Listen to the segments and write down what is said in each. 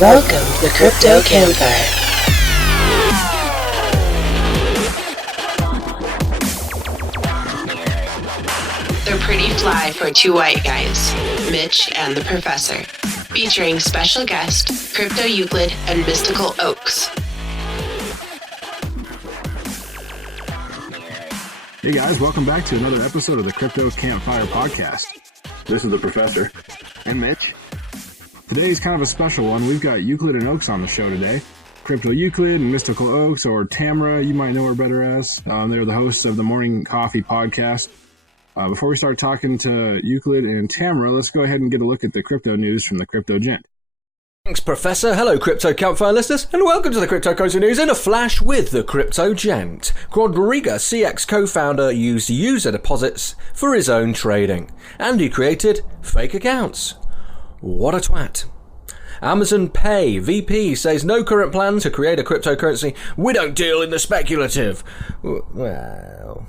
Welcome to the Crypto Campfire. They're pretty fly for two white guys, Mitch and the Professor, featuring special guest Crypto Euclid and Mystical Oaks. Hey guys, welcome back to another episode of the Crypto Campfire podcast. This is the Professor and Mitch. Today's kind of a special one. We've got Euclid and Oaks on the show today. Crypto Euclid and Mystical Oaks, or Tamra, you might know her better as. They're the hosts of the Morning Coffee podcast. Before we start talking to Euclid and Tamra, let's go ahead and get a look at the crypto news from the Crypto Gent. Thanks, Professor. Hello, Crypto Campfire listeners, and welcome to the Cryptocurrency News in a flash with the Crypto Gent. Quadriga CX co-founder used user deposits for his own trading, and he created fake accounts. What a twat. Amazon Pay VP says no current plan to create a cryptocurrency. We don't deal in the speculative. Well,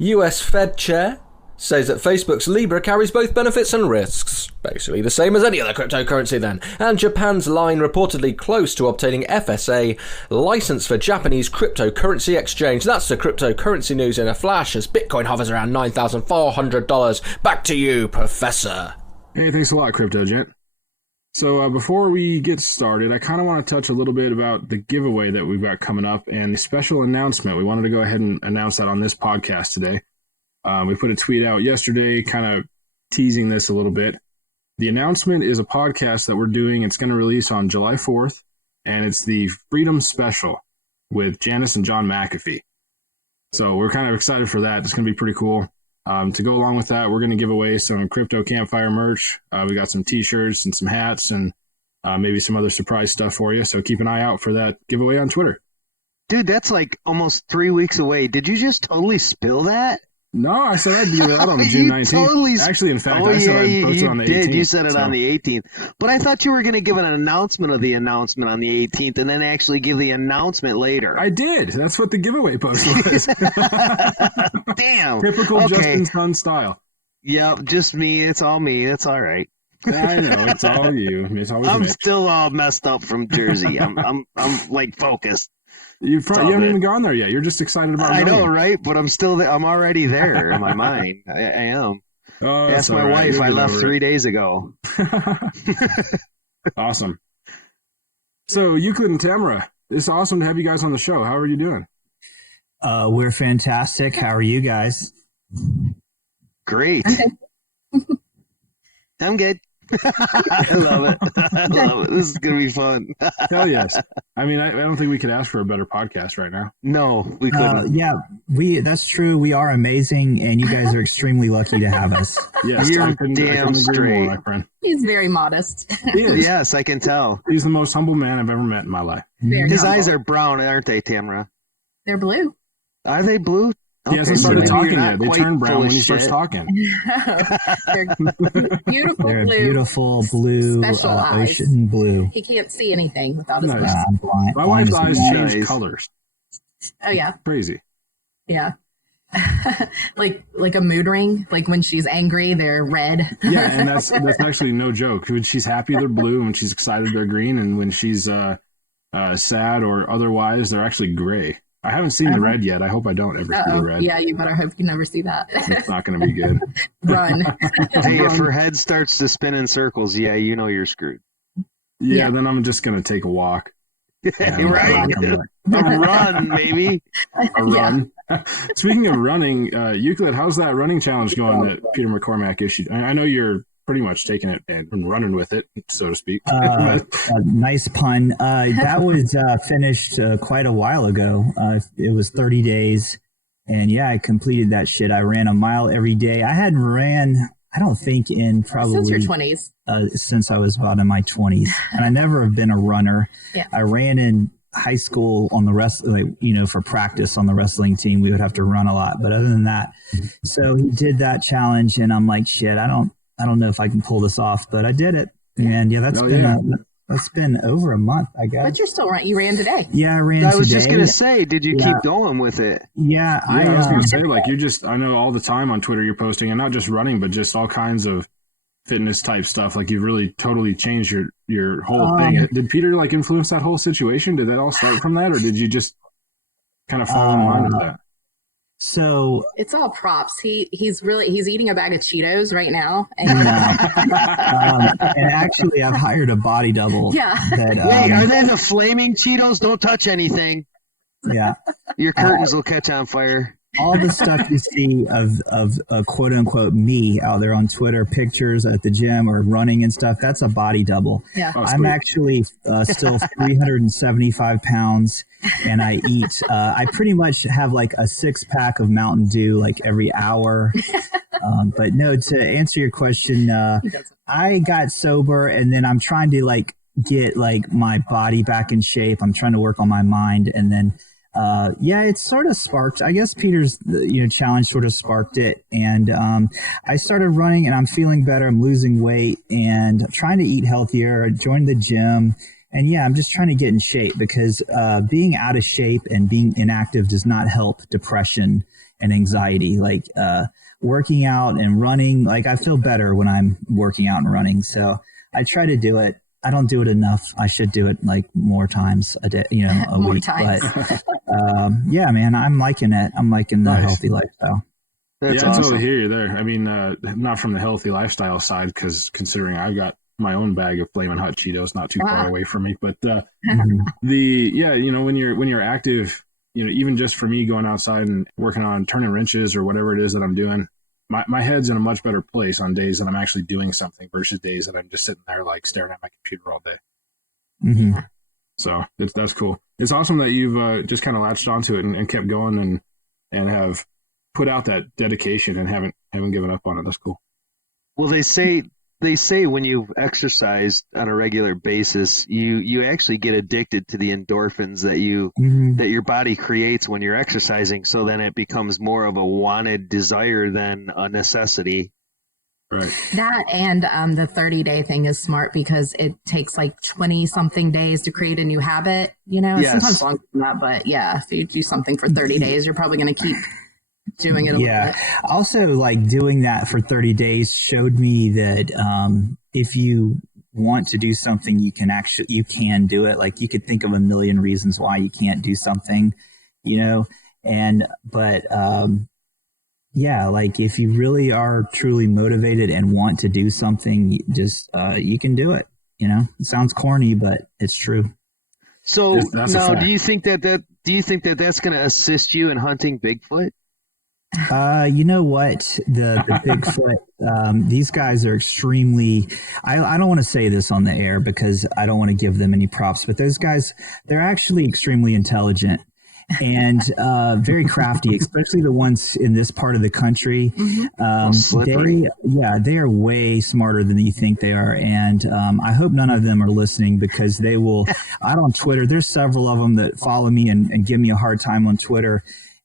US Fed chair says that Facebook's Libra carries both benefits and risks. Basically the same as any other cryptocurrency then. And Japan's line reportedly close to obtaining FSA license for Japanese cryptocurrency exchange. That's the cryptocurrency news in a flash as Bitcoin hovers around $9,400. Back to you, Professor. Hey, thanks a lot, Crypto Gent. So before we get started, I kind of want to touch a little bit about the giveaway that we've got coming up and the special announcement. We wanted to go ahead and announce that on this podcast today. We put a tweet out yesterday kind of teasing this a little bit. The announcement is a podcast that we're doing. It's going to release on July 4th, and it's the Freedom Special with Janice and John McAfee. So we're kind of excited for that. It's going to be pretty cool. To go along with that, we're going to give away some Crypto Campfire merch. We got some t-shirts and some hats and maybe some other surprise stuff for you. So keep an eye out for that giveaway on Twitter. Dude, that's like almost 3 weeks away. Did you just totally spill that? No, I said I'd do that on June 19th. Actually, in fact, I said I'd post it on the 18th. You said it on the 18th. But I thought you were going to give an announcement of the announcement on the 18th and then actually give the announcement later. I did. That's what the giveaway post was. Damn. Typical Justin Sun style. Yep, just me. It's all me. It's all right. I know. It's all you. It's always I'm Mitch. still all messed up from Jersey. I'm like focused. You haven't even gone there yet. You're just excited about it. I know, right? But I'm still there. I'm already there in my mind. I am. Oh, ask my wife. I left 3 days ago. Awesome. So, Euclid and Tamra, it's awesome to have you guys on the show. How are you doing? We're fantastic. How are you guys? Great. I'm good. I love it. I love it. This is going to be fun. Hell yes. I mean, I don't think we could ask for a better podcast right now. No, we couldn't. Yeah, that's true. We are amazing, and you guys are extremely lucky to have us. Yes, you're damn straight. My friend. He's very modest. He is. Yes, I can tell. He's the most humble man I've ever met in my life. His eyes are brown, aren't they, Tamra? They're blue. Are they blue? He hasn't started talking yet. They turn brown when he starts talking. They're beautiful They're blue. Beautiful blue, Special eyes. ocean blue. He can't see anything without his Nice. glasses. My wife's eyes change Nice. colors. Oh yeah, Crazy. yeah. like a mood ring. Like when she's angry, they're red. Yeah, and that's actually no joke. When she's happy, they're blue. When she's excited, they're green. And when she's sad or otherwise, they're actually gray. I haven't seen the red yet. I hope I don't ever see the red. Yeah, you better hope you never see that. It's not going to be good. Run. Hey, if her head starts to spin in circles, yeah, you know you're screwed. Yeah, then I'm just going to take a walk. Right? A run, maybe. A run. Speaking of running, Euclid, how's that running challenge going that Peter McCormack issued? I know you're pretty much taking it and running with it, so to speak. Nice pun. That was finished quite a while ago. It was 30 days. And yeah, I completed that shit. I ran a mile every day. I hadn't ran, I don't think, in probably Since your 20s. Since I was about in my 20s. And I never have been a runner. Yeah. I ran in high school on the for practice on the wrestling team. We would have to run a lot. But other than that, so he did that challenge, and I'm like, shit, I don't know if I can pull this off, but I did it. And yeah, that's been over a month, I guess. But you're still right. You ran today. Yeah, I ran today. I was just going to say, did you keep going with it? Yeah, I was going to say, like, I know all the time on Twitter you're posting, and not just running, but just all kinds of fitness type stuff. Like you've really totally changed your whole thing. Did Peter like influence that whole situation? Did that all start from that, or did you just kind of fall in line with that? So it's all props. He's eating a bag of Cheetos right now. And, and actually, I've hired a body double. Yeah. Hey, are they the flaming Cheetos? Don't touch anything. Yeah. Your curtains will catch on fire. All the stuff you see of quote unquote me out there on Twitter, pictures at the gym or running and stuff, that's a body double. Yeah. Oh, I'm actually still 375 pounds, and I eat. I pretty much have like a 6-pack of Mountain Dew like every hour. But no, to answer your question, I got sober, and then I'm trying to like get like my body back in shape. I'm trying to work on my mind, and then. It sort of sparked, I guess Peter's, challenge sort of sparked it. And, I started running and I'm feeling better. I'm losing weight and trying to eat healthier. I joined the gym and I'm just trying to get in shape because, being out of shape and being inactive does not help depression and anxiety. Like, working out and running, like I feel better when I'm working out and running. So I try to do it. I don't do it enough. I should do it like more times a day, a more week. times. But man, I'm liking it. I'm liking the healthy lifestyle. That's I awesome. totally hear you there. I mean, not from the healthy lifestyle side, because considering I've got my own bag of flaming hot Cheetos not too far away from me, but when you're active, even just for me going outside and working on turning wrenches or whatever it is that I'm doing. My head's in a much better place on days that I'm actually doing something versus days that I'm just sitting there like staring at my computer all day. Mm-hmm. So that's cool. It's awesome that you've just kind of latched onto it and kept going and have put out that dedication and haven't given up on it. That's cool. Well, they say when you exercise on a regular basis, you actually get addicted to the endorphins that your body creates when you're exercising. So then it becomes more of a wanted desire than a necessity. Right. That and the 30-day thing is smart because it takes like 20-something days to create a new habit. Yes. Sometimes longer than that, but if you do something for 30 days, you're probably going to keep doing it a little bit. Also, like doing that for 30 days showed me that if you want to do something, you can do it. Like you could think of a million reasons why you can't do something, like if you really are truly motivated and want to do something, just you can do it. It sounds corny, but it's true. So now, do you think that that's going to assist you in hunting Bigfoot? You know what? The Bigfoot, these guys are extremely, I don't want to say this on the air because I don't want to give them any props, but those guys, they're actually extremely intelligent and very crafty, especially the ones in this part of the country. They are way smarter than you think they are. And I hope none of them are listening because they will, out on Twitter, there's several of them that follow me and give me a hard time on Twitter.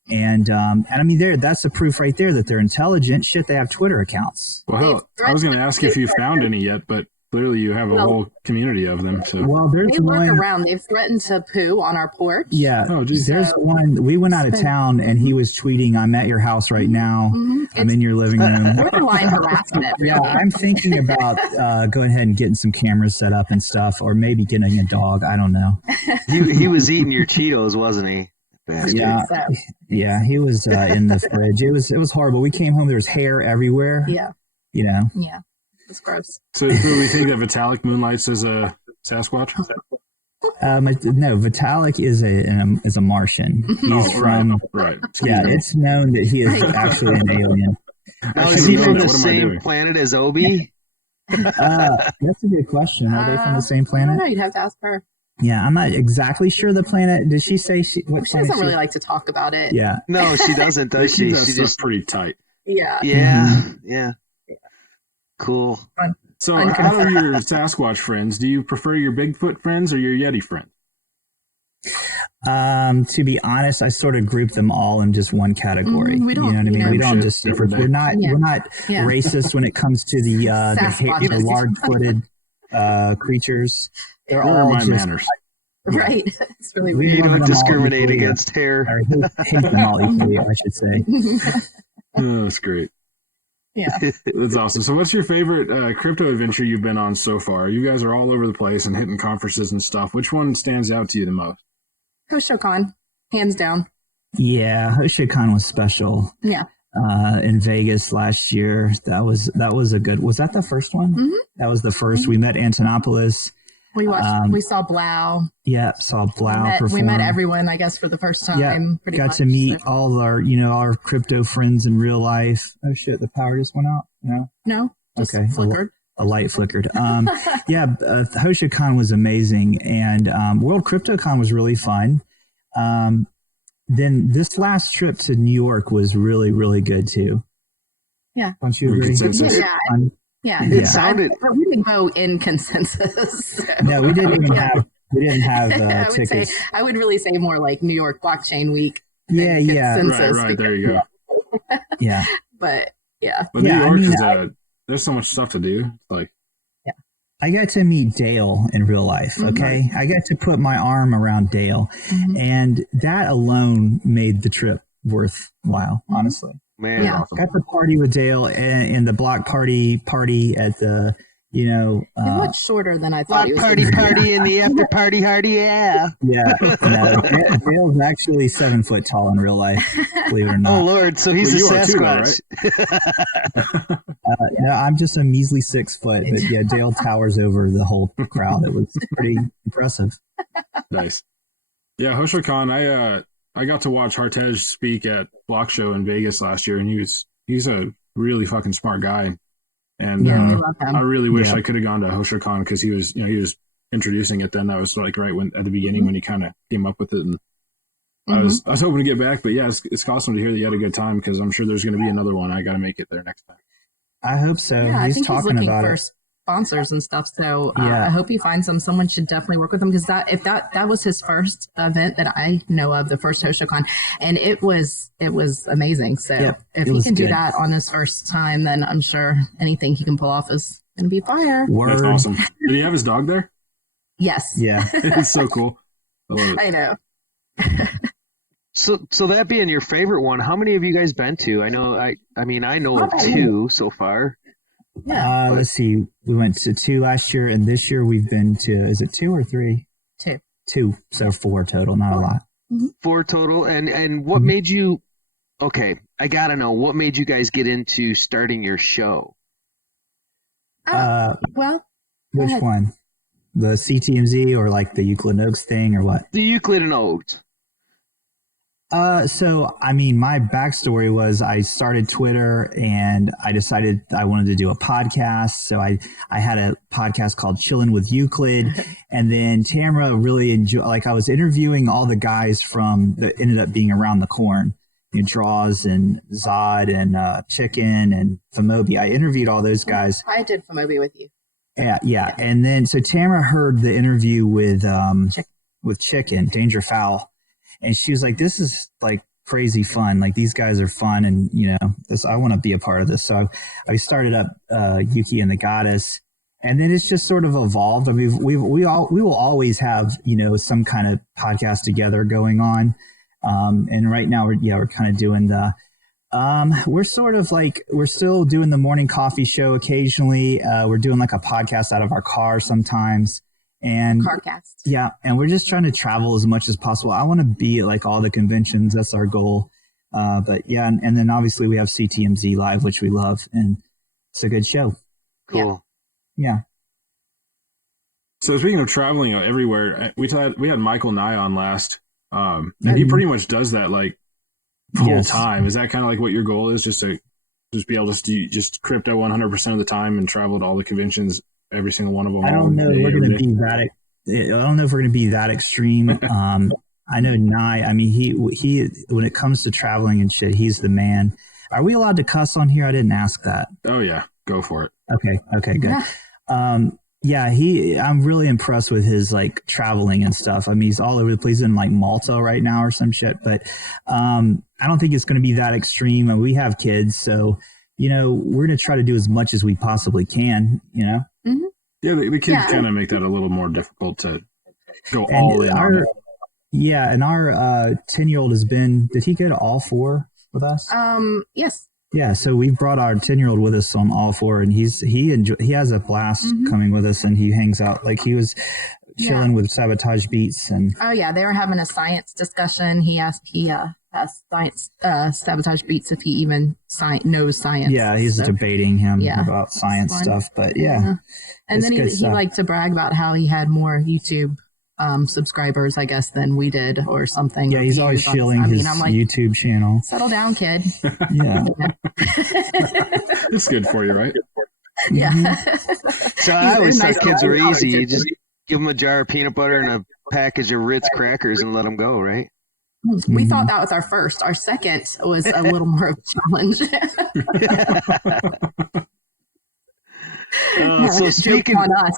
And I mean, that's the proof right there that they're intelligent. Shit, they have Twitter accounts. Well, I was going to ask if you found any yet, but clearly you have a whole community of them. So. Well, there's lurk around. They've threatened to poo on our porch. Yeah. Oh, geez. There's one. We went out of town and he was tweeting, "I'm at your house right now. I'm in your living room." Borderline harassment. Really. Yeah, I'm thinking about going ahead and getting some cameras set up and stuff, or maybe getting a dog. I don't know. He was eating your Cheetos, wasn't he? Yeah, he was in the fridge. It was horrible. We came home, there was hair everywhere. Yeah. Yeah, it's gross. So we think that Vitalik moonlights as a Sasquatch? No, Vitalik is a Martian. He's from right. Yeah, it's known that he is actually an alien. Now, is he from the same planet as Obi? That's a good question. Are they from the same planet? I don't know. You'd have to ask her. Yeah, I'm not exactly sure the planet. Did she say what she doesn't really like to talk about it? Yeah. No, she doesn't, does she? She's just pretty tight. Yeah. Yeah. Cool. So out of your Sasquatch friends, do you prefer your Bigfoot friends or your Yeti friends? To be honest, I sort of group them all in just one category. We don't, you know what I mean? We don't just we're not racist when it comes to the large-footed creatures. They're all my just manners. Right. It's really weird. You don't discriminate against hair. I hate them all equally, I should say. Oh, that's great. Yeah. That's awesome. So what's your favorite crypto adventure you've been on so far? You guys are all over the place and hitting conferences and stuff. Which one stands out to you the most? HoshoCon, hands down. Yeah, HoshoCon was special. Yeah. In Vegas last year. That was a good. Was that the first one? Mm-hmm. That was the 1st. We met Antonopoulos. We watched. We saw Blau. Yeah, saw Blau perform. We met everyone, I guess, for the first time. Yeah, pretty got much, to meet all our crypto friends in real life. Oh shit, the power just went out. No, just okay, flickered. A light flickered. HoshoCon was amazing, and World CryptoCon was really fun. Then this last trip to New York was really, really good too. Yeah. Don't you agree? Yeah. It sounded. But we didn't go in consensus. So. No, we didn't even have. We didn't have tickets. I would really say more like New York Blockchain Week. Yeah. Right. There you go. Yeah. But yeah. But New York is there's so much stuff to do. Like. I got to meet Dale in real life, okay? Mm-hmm. I got to put my arm around Dale, and that alone made the trip worthwhile, honestly. Man, yeah. awesome. Got to party with Dale and the block party at the, much shorter than I thought. Party in the after party hardy, yeah. Yeah, Dale's actually 7 foot tall in real life, believe it or not. Oh Lord, so he's a Sasquatch. Too, right? No, I'm just a measly 6 foot, but yeah, Dale towers over the whole crowd. It was pretty impressive. Nice. Yeah, HoshoCon, I got to watch Hartej speak at Block Show in Vegas last year, and he's a really fucking smart guy. And we love him. I really wish I could have gone to HoshoCon because he was introducing it then. That was like right at the beginning when he kind of came up with it, and I was hoping to get back, but yeah, it's awesome to hear that you had a good time because I'm sure there's going to be another one. I got to make it there next time. I hope so. Yeah, he's talking looking about for it. sponsors and stuff. So I hope he finds them. Someone should definitely work with him because that was his first event that I know of, the first HoshoCon, and it was amazing. So if he can do that on his first time, then I'm sure anything he can pull off is going to be fire. Word. That's awesome. Did he have his dog there? Yes. Yeah. It's so cool. I love it. I know. So that being your favorite one, how many have you guys been to? I know of 2 so far. Yeah. Let's see. We went to 2 last year, and this year we've been to, is it 2 or 3? 2. 2. So 4 total, not a lot. 4 total. And what made you, okay, I got to know, what made you guys get into starting your show? Which one? The CTMZ or like the Euclid Oaks thing or what? The Euclid and Oaks. So, I mean, my backstory was I started Twitter and I decided I wanted to do a podcast. So I had a podcast called Chillin with Euclid. And then Tamara really enjoyed, like I was interviewing all the guys that ended up being Around the Corn, Draws and Zod and Chicken and Famobi. I interviewed all those guys. I did Famobi with you. Yeah. And then, so Tamara heard the interview with Chicken, Danger Fowl. And she was like, this is like crazy fun. Like these guys are fun. And, I want to be a part of this. So I started up Yuki and the Goddess. And then it's just sort of evolved. I mean, we will always have, some kind of podcast together going on. And right now we're kind of doing we're sort of like, we're still doing the morning coffee show occasionally. We're doing like a podcast out of our car sometimes. And Carcast. Yeah, and we're just trying to travel as much as possible. I want to be at like all the conventions. That's our goal. But yeah, and then obviously we have CTMZ Live, which we love, and it's a good show. Cool. Yeah. So speaking of traveling everywhere, we had Michael Nye on last, and he pretty much does that like full time. Is that kind of like what your goal is? Just to be able to do just crypto 100% of the time and travel to all the conventions? Every single one of them. I don't know. We're going to be that. I don't know if we're going to be that extreme. I know Nye. I mean, he when it comes to traveling and shit, he's the man. Are we allowed to cuss on here? I didn't ask that. Oh yeah, go for it. Okay, good. I'm really impressed with his like traveling and stuff. I mean, he's all over the place in like Malta right now or some shit. But I don't think it's going to be that extreme. And we have kids, so we're going to try to do as much as we possibly can. Mm-hmm. Yeah, the kids kind of make that a little more difficult to go all in. And our 10-year-old has been. Did he go to all 4 with us? Yes. Yeah, so we've brought our 10-year-old with us on all four, and he has a blast coming with us, and he hangs out. Like, he was chilling with Sabotage Beats, and they were having a science discussion. He asked science Sabotage Beats if he even knows science. Yeah, he's debating him about science stuff, but and then he liked to brag about how he had more YouTube subscribers, I guess, than we did or something. Yeah, he's always shilling his YouTube channel. Settle down, kid. Yeah. It's good for you, right? Yeah. So I always thought kids were easy. You just give them a jar of peanut butter and a package of Ritz crackers and let them go, right? We thought that was our first. Our second was a little more of a challenge. So speaking on us.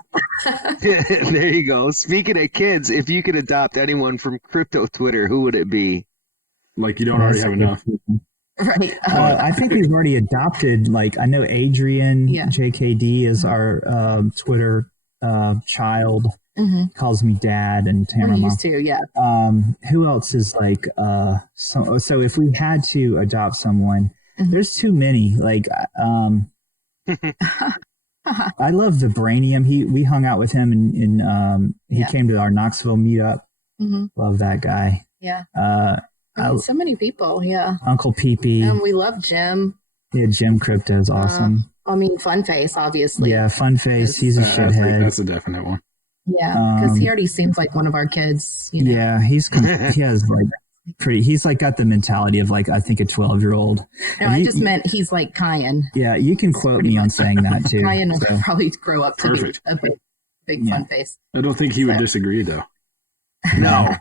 There you go. Speaking of kids, if you could adopt anyone from crypto Twitter, who would it be? Like, you don't already have enough. Right. I think we've already adopted, like, I know Adrian JKD is our Twitter child. Calls me dad and Tamara. We used to, yeah. Who else is like so if we had to adopt someone, there's too many. Like I love Vibranium. We hung out with him and he came to our Knoxville meetup. Love that guy. Yeah. So many people, Uncle Pee-Pee. We love Jim. Yeah, Jim Crypto is awesome. Fun Face, obviously. Yeah, Fun Face. He's a shithead. That's a definite one. Yeah, because he already seems like one of our kids. You know? Yeah, he has like he's like got the mentality of like, I think a 12-year-old. No, I just meant he's like Kyan. Yeah, you can quote me on saying that too. Kyan will probably grow up to be a big Fun Face. I don't think he would disagree though. No.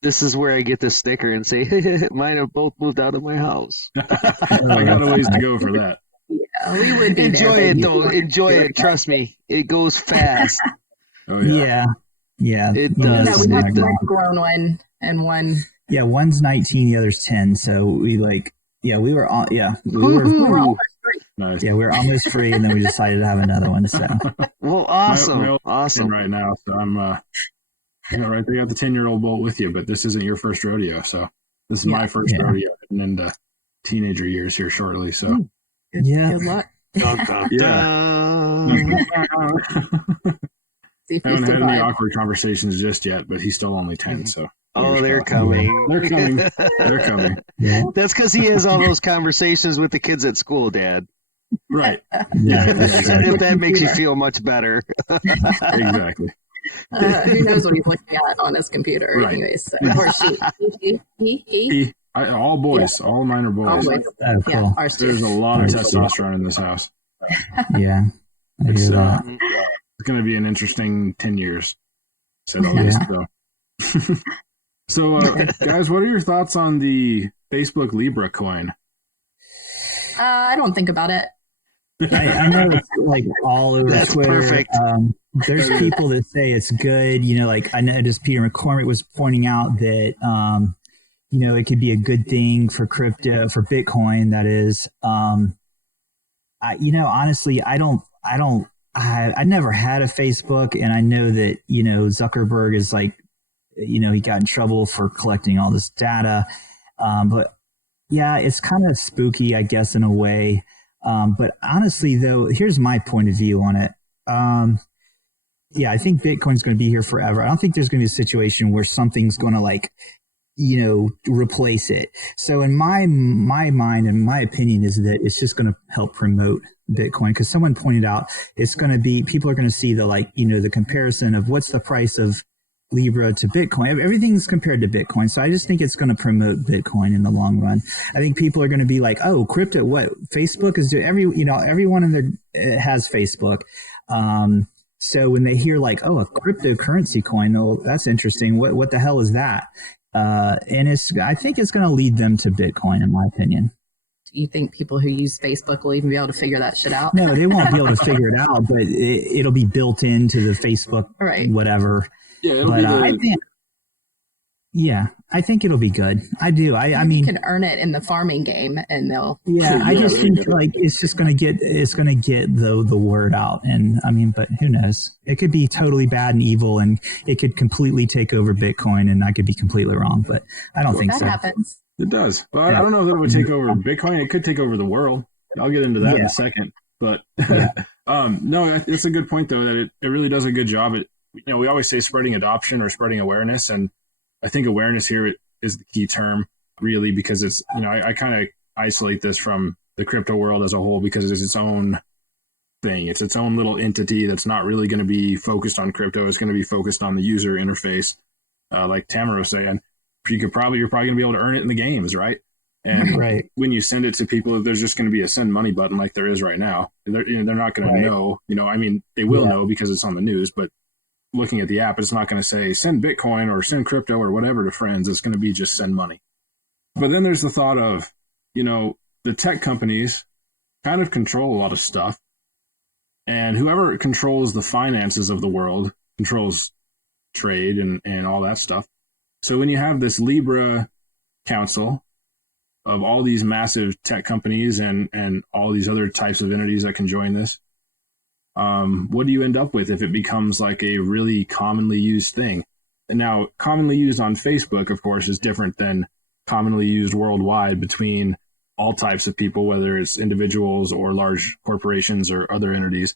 This is where I get the sticker and say, mine have both moved out of my house. I got a ways to go for that. Yeah, we would enjoy it though. Enjoy it. Trust me, it goes fast. Oh yeah. Yeah. It does. We have one grown one and one. Yeah, one's 19, the other's 10. So we we were all we were almost free. Nice. Yeah, we were almost free, and then we decided to have another one. So well, awesome, awesome. Right now, so I'm right there. You got the 10-year-old bolt with you, but this isn't your first rodeo. So this is my first rodeo, and into teenager years here shortly. So. Good luck. Haven't had any awkward conversations just yet, but he's still only 10, so. Oh, they're coming. They're coming. They're coming. Yeah. That's because he has all those conversations with the kids at school, Dad. Right. Yeah. If that makes you feel much better. Exactly. Who knows what he's looking at on his computer, right. anyways. So. Or he. All boys. Yeah. All mine are boys. Oh, cool. There's a lot of testosterone in this house. Yeah. It's going to be an interesting 10 years. Said all this, So, guys, what are your thoughts on the Facebook Libra coin? I don't think about it. I know it's like all over That's Twitter. Perfect. There's people that say it's good. You know, like I noticed Peter McCormick was pointing out that it could be a good thing for crypto, for Bitcoin. That is, honestly, I never had a Facebook, and I know that Zuckerberg is like, he got in trouble for collecting all this data, but yeah, it's kind of spooky, I guess, in a way. But honestly, though, here's my point of view on it. I think Bitcoin's going to be here forever. I don't think there's going to be a situation where something's going to replace it. So in my mind and my opinion is that it's just going to help promote Bitcoin, because someone pointed out people are going to see the comparison of what's the price of Libra to Bitcoin. Everything's compared to Bitcoin. So I just think it's going to promote Bitcoin in the long run. I think people are going to be like, oh, crypto, what Facebook is doing, everyone in there has Facebook. So when they hear like, oh, a cryptocurrency coin, oh, that's interesting. What the hell is that? And I think it's going to lead them to Bitcoin, in my opinion. Do you think people who use Facebook will even be able to figure that shit out? No, they won't be able to figure it out, but it'll be built into the Facebook, whatever. Yeah, I think it'll be good. I do. I mean, you can earn it in the farming game, and they'll. Yeah, I just think like it's going to get the word out, and I mean, but who knows? It could be totally bad and evil, and it could completely take over Bitcoin, and I could be completely wrong, but I don't think so. That happens. It does. Well, I don't know if it would take over Bitcoin. It could take over the world. I'll get into that in a second. But no, it's a good point, though, that it really does a good job at, we always say spreading adoption or spreading awareness. And I think awareness here is the key term, really, because it's, I kind of isolate this from the crypto world as a whole because it's its own thing. It's its own little entity that's not really going to be focused on crypto. It's going to be focused on the user interface. Like Tamara was saying, you're probably going to be able to earn it in the games, right? And when you send it to people, there's just going to be a send money button like there is right now. They're not going to know, they will know because it's on the news, but looking at the app, it's not going to say send Bitcoin or send crypto or whatever to friends. It's going to be just send money. But then there's the thought of, the tech companies kind of control a lot of stuff. And whoever controls the finances of the world controls trade and all that stuff. So when you have this Libra council of all these massive tech companies and all these other types of entities that can join this, what do you end up with if it becomes like a really commonly used thing? And now, commonly used on Facebook, of course, is different than commonly used worldwide between all types of people, whether it's individuals or large corporations or other entities.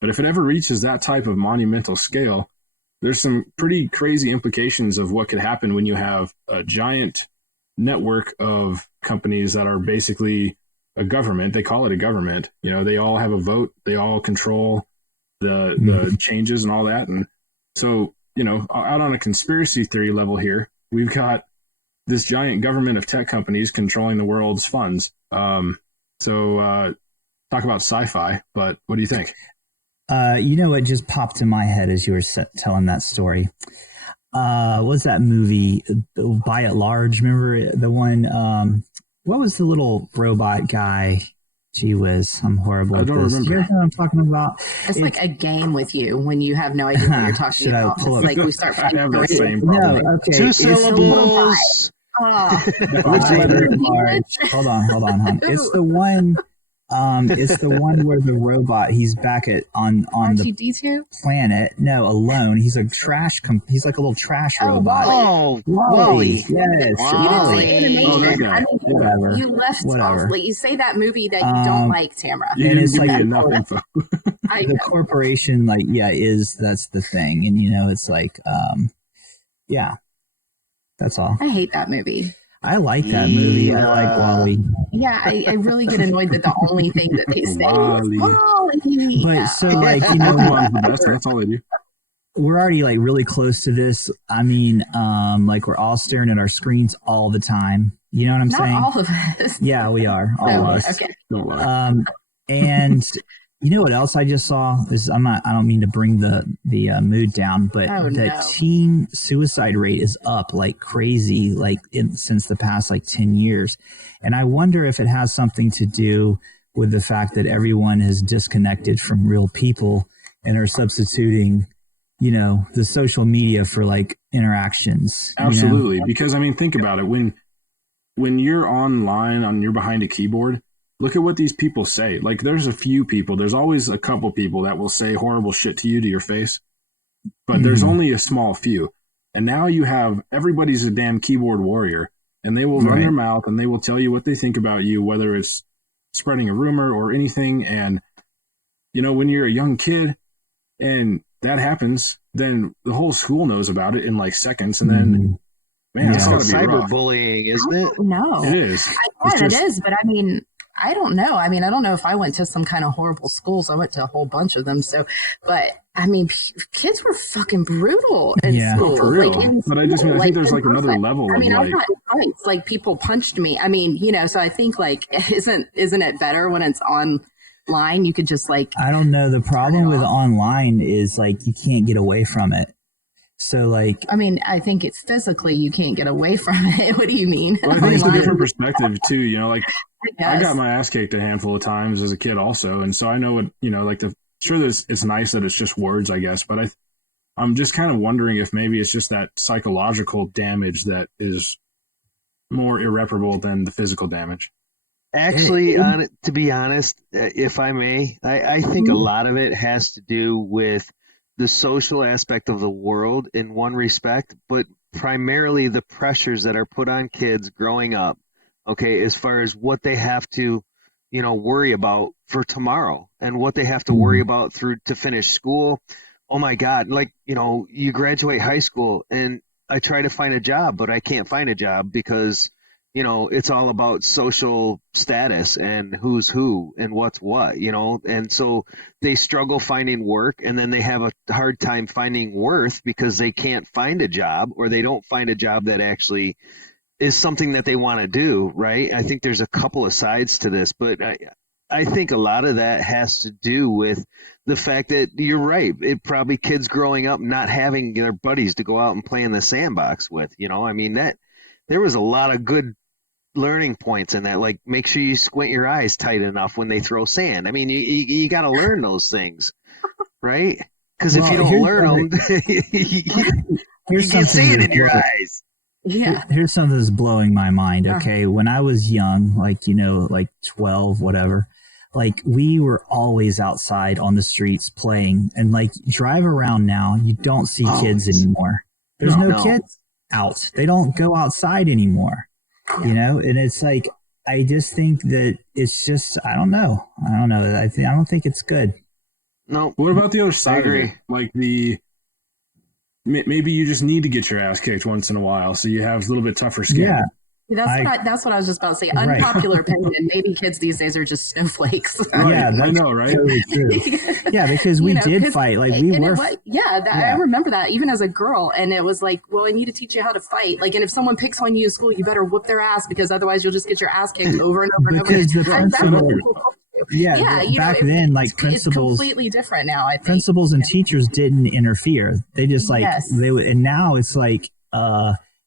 But if it ever reaches that type of monumental scale, there's some pretty crazy implications of what could happen when you have a giant network of companies that are basically a government. They call it a government. They all have a vote. They all control the changes and all that. And so, out on a conspiracy theory level here, we've got this giant government of tech companies controlling the world's funds. So talk about sci-fi, but what do you think? What just popped in my head as you were telling that story? What's that movie, By at Large? Remember the one, what was the little robot guy? Gee whiz, I'm horrible at this. Remember. You guys know what I'm talking about? It's like a game with you when you have no idea what you're talking about. It's like we start I have that same problem. No, okay. 2 syllables. Hold on. It's the one. It's the one where the robot, he's back on R2D2? the planet. No, alone. He's a he's like a little trash robot. Oh, Wally. Yes. Wally. Whatever. You left Whatever. off. You say that movie that you don't like, Tamara. And it's like enough info. The corporation, that's the thing. And, it's like, that's all. I hate that movie. I like that movie. I like Wally. Yeah, I really get annoyed that the only thing that they say Wally. is Wally. But so the best. That's all they do. We're already really close to this. I mean, we're all staring at our screens all the time. You know what I'm saying? Not all of us. Yeah, we are. All of us. Okay. Don't lie. And you know what else I just saw? I don't mean to bring the mood down, but teen suicide rate is up like crazy, since the past 10 years. And I wonder if it has something to do with the fact that everyone is disconnected from real people and are substituting, the social media for interactions. Absolutely. Because think about it. When you're online you're behind a keyboard, look at what these people say. There's a few people, there's always a couple people that will say horrible shit to you to your face, but there's only a small few. And now you have everybody's a damn keyboard warrior, and they will run their mouth and they will tell you what they think about you, whether it's spreading a rumor or anything. And, when you're a young kid and that happens, then the whole school knows about it in seconds. And then, man, it's got to be cyberbullying, isn't it? No, it is. It is. But I don't know. I don't know if I went to some kind of horrible schools. I went to a whole bunch of them. So, but kids were fucking brutal in school. For real. But I think there's another level of I've got fights. People punched me. So I think isn't it better when it's online? You could just I don't know. The problem with online is you can't get away from it. So I think it's physically you can't get away from it. What do you mean? Well, I think it's a different perspective too. I got my ass kicked a handful of times as a kid also, and so I know what sure that it's nice that it's just words, I guess, but I'm just kind of wondering if maybe it's just that psychological damage that is more irreparable than the physical damage. Actually, to be honest, if I may, I think a lot of it has to do with the social aspect of the world in one respect, but primarily the pressures that are put on kids growing up, okay, as far as what they have to, worry about for tomorrow and what they have to worry about to finish school. Oh my God. Like, you graduate high school and I try to find a job, but I can't find a job because, it's all about social status and who's who and what's what, and so they struggle finding work, and then they have a hard time finding worth because they can't find a job, or they don't find a job that actually is something that they want to do. Right. I think there's a couple of sides to this, but I think a lot of that has to do with the fact that you're right. It probably kids growing up not having their buddies to go out and play in the sandbox with, I mean, that there was a lot of good learning points in that, like make sure you squint your eyes tight enough when they throw sand. I mean, you got to learn those things, right? Because if you don't learn them, you get sand in your eyes. Yeah. Here's something that's blowing my mind. Okay. When I was young, like, like 12, whatever, like we were always outside on the streets playing, and like drive around now, you don't see kids anymore. There's no kids out. They don't go outside anymore, and it's like, I just think that it's just, I don't know. I don't think it's good. No. What about the other side of it? Like maybe you just need to get your ass kicked once in a while, so you have a little bit tougher skin. Yeah. That's what I was just about to say. Unpopular opinion. Maybe kids these days are just snowflakes. Yeah, I know, right? Totally true. Yeah, because we did fight. Like we were. I remember that even as a girl, and it was like, well, I need to teach you how to fight. Like, and if someone picks on you in school, you better whoop their ass, because otherwise you'll just get your ass kicked over and over and over. Because the principal. Back then, like principals, it's completely different now. I think principals and teachers didn't interfere. They just they would, and now it's like,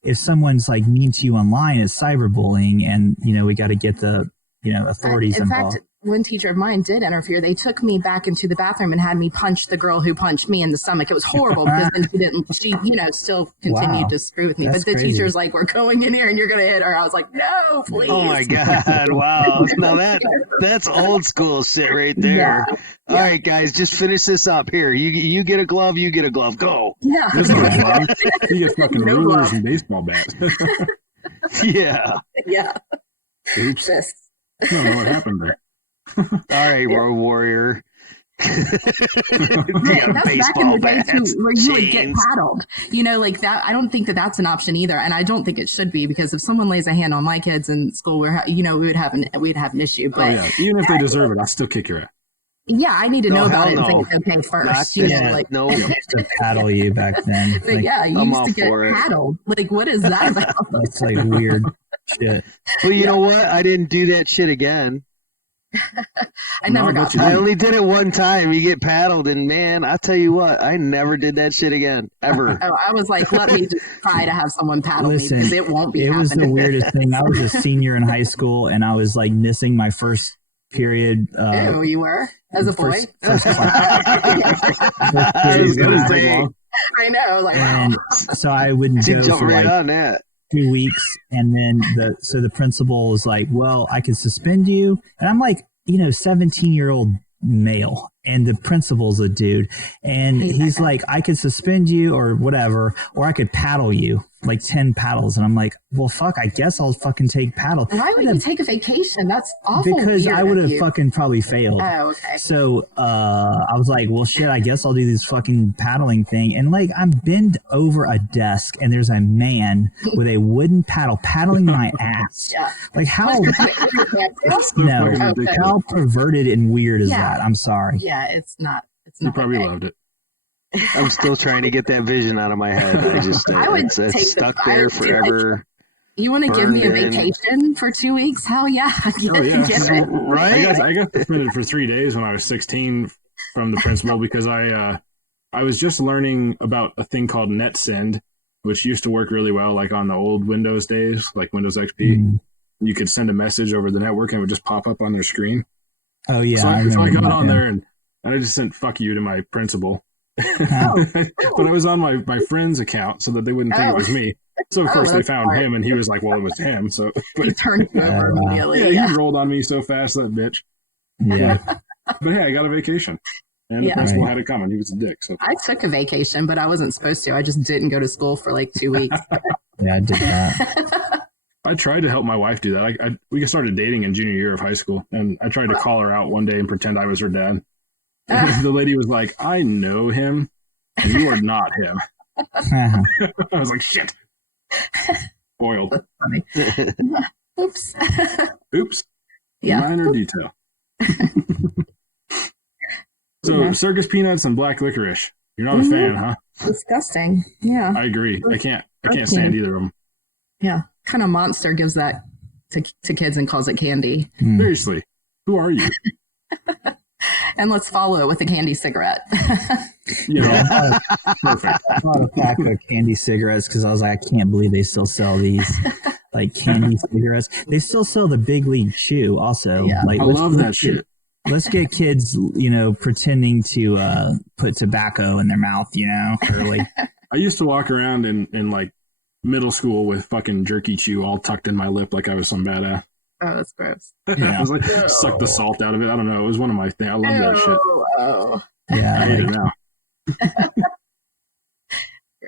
if someone's like mean to you online, it's cyberbullying, and we got to get the authorities involved. In fact, one teacher of mine did interfere. They took me back into the bathroom and had me punch the girl who punched me in the stomach. It was horrible because then she still continued to screw with me. That's but the crazy. Teacher's like, we're going in here and you're going to hit her. I was like, no, please. Oh my God. Wow. Now that's old school shit right there. Yeah. All right, guys, just finish this up here. You get a glove, you get a glove. Go. Yeah. You get fucking rulers and baseball bats. Yeah. Yeah. Oops. I don't know what happened there. All right, Road Warrior. That's back in the day too, where you would get paddled. Like that. I don't think that's an option either, and I don't think it should be, because if someone lays a hand on my kids in school, we'd have an issue. But even if they deserve it, I'll still kick your ass. Yeah, I need to know about it and think it's okay first. No, used to paddle you back then. But you used to get paddled. Like, what is that about? That's like weird shit. Well, you know what? I didn't do that shit again. I never got paddled. I only did it one time. You get paddled, and man, I tell you what, I never did that shit again, ever. I was like, let me just try to have someone paddle me, because it won't be happening. It was the weirdest thing. I was a senior in high school, and I was like missing my first period. Ew, you were? As a boy? First class. I know. Like, and so I wouldn't go for like 2 weeks, and then the principal was like, well, I can suspend you, and I'm like, 17-year-old male, and the principal's a dude, and he's like, I could suspend you or whatever, or I could paddle you like 10 paddles. And I'm like, well, fuck, I guess I'll fucking take paddle. Why would you take a vacation? That's awful. Because I would have fucking probably failed. Oh, okay. So I was like, well, shit, I guess I'll do this fucking paddling thing. And like, I'm bent over a desk, and there's a man with a wooden paddle paddling my ass. Yeah. Like, how how perverted and weird is that? I'm sorry. Yeah, it's not. You probably loved it. I'm still trying to get that vision out of my head. It's stuck there forever. You want to give me a vacation for 2 weeks? Hell yeah. Right? I got suspended for 3 days when I was 16 from the principal, because I was just learning about a thing called NetSend, which used to work really well, like on the old Windows days, like Windows XP. Mm. You could send a message over the network and it would just pop up on their screen. Oh, yeah. So I got on there and I just sent "fuck you" to my principal. But I was on my friend's account so that they wouldn't think it was me. So of course they found him, and he was like, "Well, it was him." So he turned over immediately. Yeah, he rolled on me so fast, that bitch. Yeah. But hey, I got a vacation. And the principal had it coming. He was a dick. So I took a vacation, but I wasn't supposed to. I just didn't go to school for like 2 weeks. Yeah, I did that. I tried to help my wife do that. We started dating in junior year of high school, and I tried to call her out one day and pretend I was her dad. The lady was like, I know him, and you are not him. I was like, shit. Spoiled. That's funny. Oops. Oops. Yeah. Minor detail. So, circus peanuts and black licorice. You're not a fan, huh? Disgusting. Yeah. I agree. I can't stand either of them. Yeah. Kind of monster gives that to kids and calls it candy. Seriously. Who are you? And let's follow it with a candy cigarette. Perfect. I bought a pack of candy cigarettes because I was like, I can't believe they still sell these like candy cigarettes. They still sell the Big League Chew also. Yeah. Like, I love that shit. Let's get kids, pretending to put tobacco in their mouth, early. I used to walk around in like middle school with fucking jerky chew all tucked in my lip like I was some badass. Oh, that's gross. I was like, suck the salt out of it. I don't know. It was one of my things. I love that shit. Oh. Yeah, I hate it now.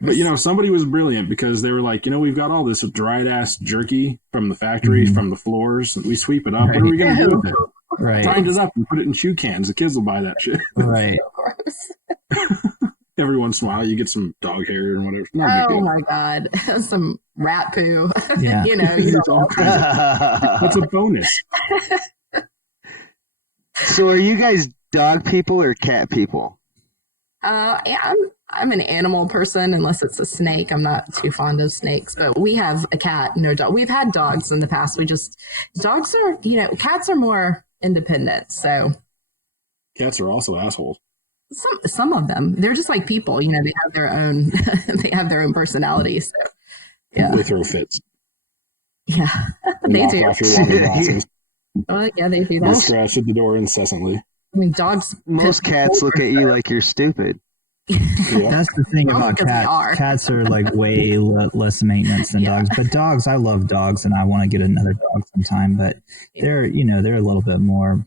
But, somebody was brilliant because they were like, we've got all this dried ass jerky from the factories, from the floors. And we sweep it up. Right. What are we going to do with it? Right. Grind it up and put it in chew cans. The kids will buy that shit. Right. Every once in a while, you get some dog hair and whatever. Not a big deal. My God. Some rat poo. Yeah. It's all kinds of, that's a bonus. So are you guys dog people or cat people? Yeah, I'm an animal person unless it's a snake. I'm not too fond of snakes, but we have a cat, no dog. We've had dogs in the past. Dogs are, cats are more independent. So cats are also assholes. Some of them, they're just like people, they have their own, they have their own personalities. So, yeah. They throw fits. Yeah, they do. Yeah, they do They that. scratch at the door incessantly. I mean, dogs. Most cats look at you like you're stupid. Yeah. That's the thing about cats. Cats are like way less maintenance than dogs. But dogs, I love dogs, and I want to get another dog sometime. But they're a little bit more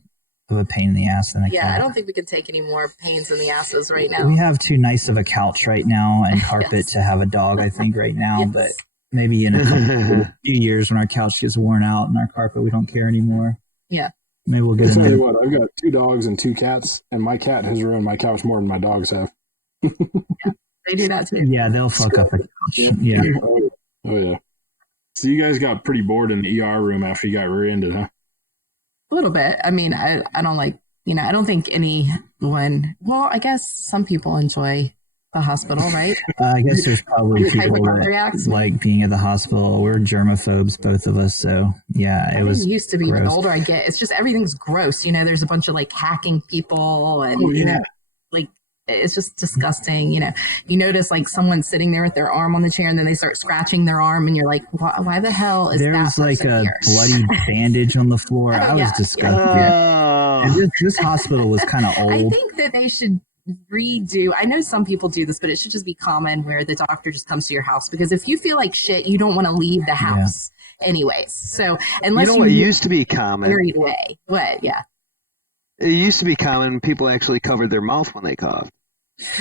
of a pain in the ass than a cat. Yeah, I don't think we can take any more pains in the asses right now. We have too nice of a couch right now and carpet to have a dog, I think, right now. Yes. But maybe in a few years when our couch gets worn out and our carpet, we don't care anymore. Yeah. Maybe we'll get I'll tell another. you what, I've got 2 dogs and 2 cats, and my cat has ruined my couch more than my dogs have. Yeah, they do that too. Yeah, they'll fuck up a couch. Yeah. Oh, yeah. So you guys got pretty bored in the ER room after you got rear-ended, huh? A little bit. I mean, I don't like, I don't think anyone, well, I guess some people enjoy the hospital, right? I guess there's probably people that like being at the hospital. We're germaphobes, both of us. So, yeah, it was used to be, gross. But the older I get, it's just everything's gross. There's a bunch of like hacking people and, like it's just disgusting. You notice like someone sitting there with their arm on the chair and then they start scratching their arm and you're like, why the hell is there that? There's like a bloody bandage on the floor. I was disgusted. And this hospital was kind of old. I think that they should redo. I know some people do this, but it should just be common where the doctor just comes to your house, because if you feel like shit, you don't want to leave the house anyways. So unless what used to be common, carried away. What? Yeah. It used to be common. People actually covered their mouth when they coughed.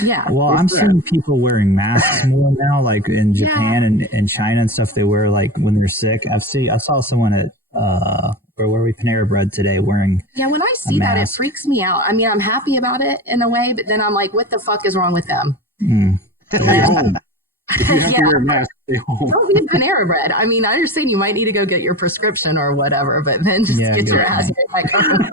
Yeah. Well, I'm seeing people wearing masks more now, like in Japan and China and stuff. They wear like when they're sick. I saw someone at where were we, Panera Bread today wearing. Yeah, when I see that, it freaks me out. I mean, I'm happy about it in a way, but then I'm like, what the fuck is wrong with them? If you have to wear a mask, stay home. Don't be Panera Bread. I mean, I understand you might need to go get your prescription or whatever, but then just get your ass back home.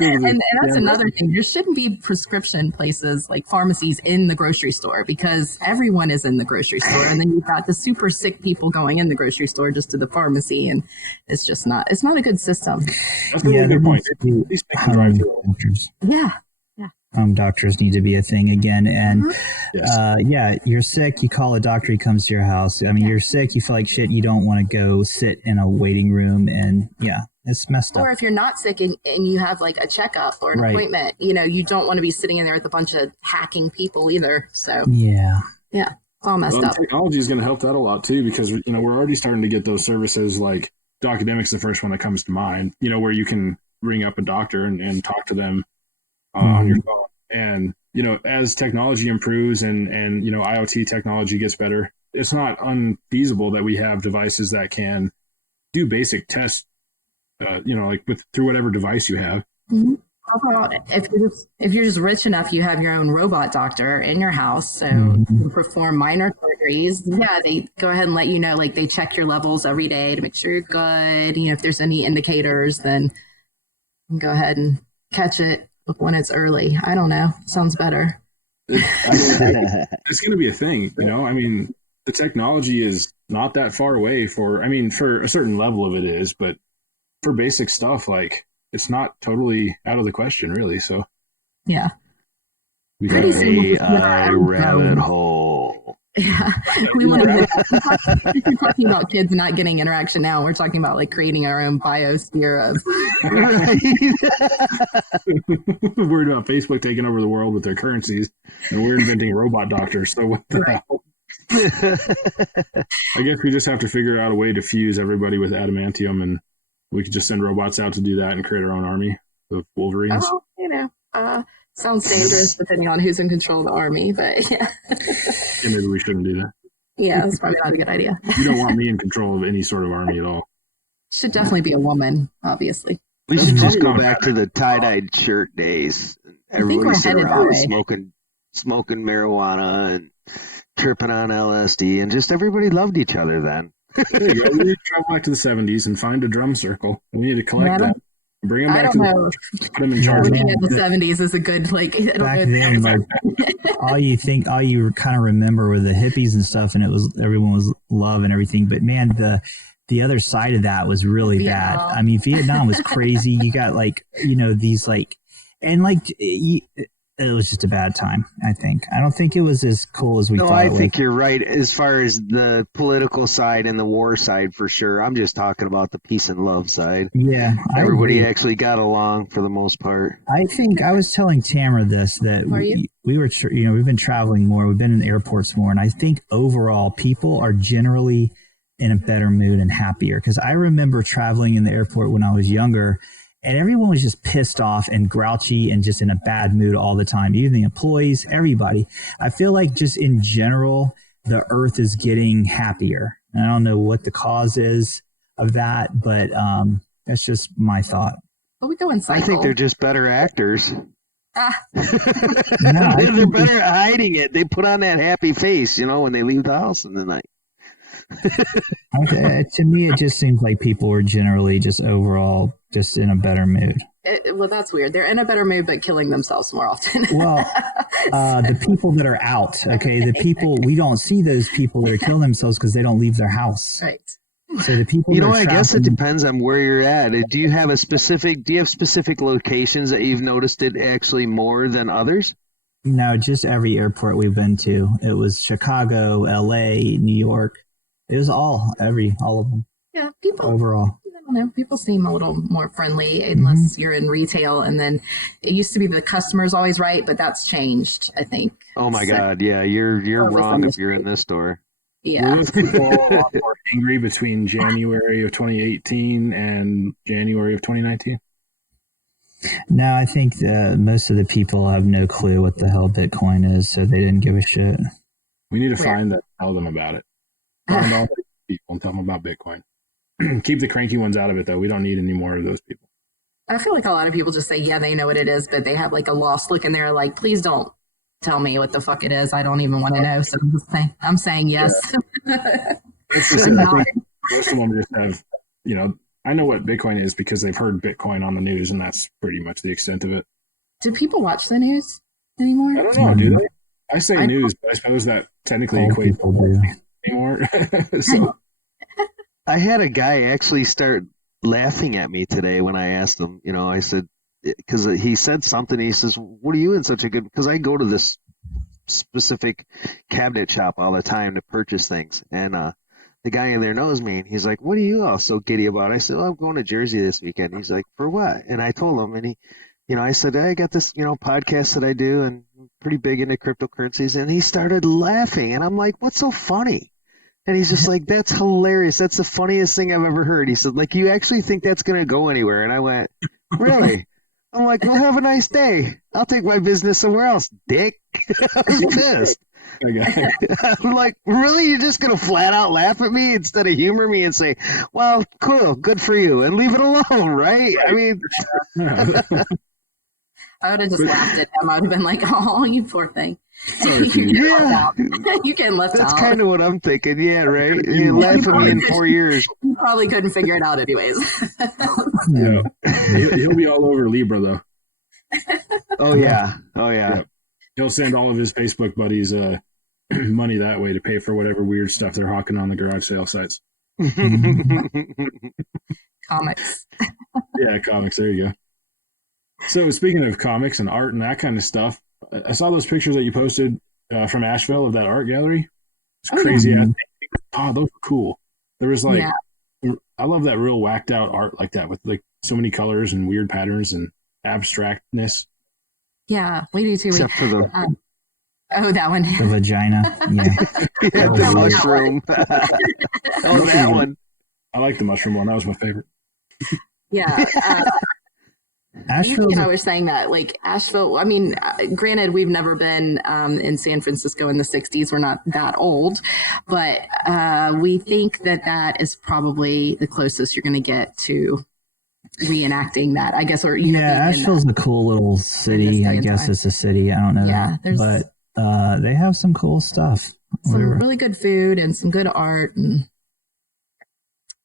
And that's another thing. There shouldn't be prescription places like pharmacies in the grocery store, because everyone is in the grocery store, and then you've got the super sick people going in the grocery store just to the pharmacy, and it's just not a good system. That's a really good point. These things drive through. Yeah. Doctors need to be a thing again. And you're sick, you call a doctor, he comes to your house. I mean, you're sick, you feel like shit, you don't want to go sit in a waiting room, and it's messed up. Or if you're not sick and you have like a checkup or an appointment, you don't want to be sitting in there with a bunch of hacking people either. So it's all messed up. Technology is going to help that a lot too, because we're already starting to get those services like Docademic's the first one that comes to mind. Where you can ring up a doctor and talk to them on your phone. And, as technology improves and IoT technology gets better, it's not unfeasible that we have devices that can do basic tests, through whatever device you have. Mm-hmm. How about if you're just rich enough, you have your own robot doctor in your house, so you perform minor surgeries. Yeah, they go ahead and let you know, like they check your levels every day to make sure you're good. If there's any indicators, then you can go ahead and catch it when it's early. I don't know. Sounds better. It's going to be a thing, the technology is not that far away for a certain level of it is, but for basic stuff, like, it's not totally out of the question, really. So, yeah. AI rabbit hole. Yeah. We're talking about kids not getting interaction now. We're talking about like creating our own biosphere of. Worried about Facebook taking over the world with their currencies, and we're inventing robot doctors. So what the hell? I guess we just have to figure out a way to fuse everybody with adamantium, and we could just send robots out to do that and create our own army of Wolverines. Sounds dangerous depending on who's in control of the army, but yeah. Maybe we shouldn't do that. Yeah, that's probably not a good idea. You don't want me in control of any sort of army at all. Should definitely be a woman, obviously. We should just go back to the tie-dyed shirt days. Everybody sit around smoking marijuana and tripping on LSD, and just everybody loved each other then. There you go. We need to travel back to the 70s and find a drum circle. We need to collect that. Bring them back to put them in charge. Looking at the 70s is a good, back then, all you kind of remember were the hippies and stuff, and everyone was love and everything. But man, the other side of that was really bad. I mean, Vietnam was crazy. You got it was just a bad time, I think. I don't think it was as cool as we thought. No, I think you're right as far as the political side and the war side, for sure. I'm just talking about the peace and love side. Yeah. Everybody actually got along for the most part. I think I was telling Tamara this, that we were, we've been traveling more. We've been in airports more. And I think overall people are generally in a better mood and happier. Because I remember traveling in the airport when I was younger, and everyone was just pissed off and grouchy and just in a bad mood all the time. Even the employees, everybody. I feel like just in general, the earth is getting happier. And I don't know what the cause is of that, but that's just my thought. But we go in cycles. I think they're just better actors. They're better at hiding it. They put on that happy face, when they leave the house in the night. To me, it just seems like people were generally just overall just in a better mood. Well, that's weird. They're in a better mood, but killing themselves more often. Well, the people that are out, okay, the people, we don't see those people that are killing themselves because they don't leave their house. Right. So the people, I guess it depends on where you're at. Do you have specific locations that you've noticed it actually more than others? No, just every airport we've been to. It was Chicago, LA, New York. It was all of them. Yeah, people overall. I don't know. People seem a little more friendly unless you're in retail. And then it used to be the customer's always right, but that's changed, I think. Oh my God, yeah, you're wrong if you're in this store. Yeah. Were people a lot more angry between January of 2018 and January of 2019? No, I think most of the people have no clue what the hell Bitcoin is, so they didn't give a shit. We need to find that, tell them about it. Find all the people and tell them about Bitcoin. Keep the cranky ones out of it, though. We don't need any more of those people. I feel like a lot of people just say, yeah, they know what it is, but they have like a lost look in there, like, please don't tell me what the fuck it is. I don't even want to know. So I'm saying yes. Yeah. Most of them just have, I know what Bitcoin is because they've heard Bitcoin on the news, and that's pretty much the extent of it. Do people watch the news anymore? I don't know. Do they? I say news, but I suppose that technically equates anymore. So. I had a guy actually start laughing at me today when I asked him, I said, because he said something, he says, what are you in such a good, because I go to this specific cabinet shop all the time to purchase things. And the guy in there knows me, and he's like, what are you all so giddy about? I said, well, I'm going to Jersey this weekend. He's like, for what? And I told him, and he, I said, I got this, podcast that I do, and I'm pretty big into cryptocurrencies. And he started laughing, and I'm like, what's so funny? And he's just like, that's hilarious. That's the funniest thing I've ever heard. He said, like, you actually think that's going to go anywhere? And I went, really? I'm like, well, have a nice day. I'll take my business somewhere else, dick. I was pissed. Okay. I'm like, really? You're just going to flat out laugh at me instead of humor me and say, well, cool, good for you, and leave it alone, right? I mean, I would have just laughed at him. I would have been like, oh, you poor thing. Yeah. You can left That's out. kind of what I'm thinking. Yeah, right? You laugh at me in 4 years. You probably couldn't figure it out anyways. Yeah. He'll be all over Libra, though. Oh, yeah. Oh, yeah. He'll send all of his Facebook buddies money that way to pay for whatever weird stuff they're hawking on the garage sale sites. Comics. Yeah, comics. There you go. So speaking of comics and art and that kind of stuff, I saw those pictures that you posted from Asheville of that art gallery. It's crazy. Yeah. Oh, those were cool. There was like, I love that real whacked out art like that with like so many colors and weird patterns and abstractness. Yeah, we do too. Except for the that one. The vagina. Yeah. the mushroom. Oh, that one. I like the mushroom one. That was my favorite. Yeah. Asheville. I was saying that, like Asheville. I mean, granted, we've never been in San Francisco in the '60s. We're not that old, but we think that is probably the closest you're going to get to reenacting that, I guess. Or Asheville's a cool little city. I guess it's a city. I don't know that, but they have some cool stuff. Some really good food and some good art. And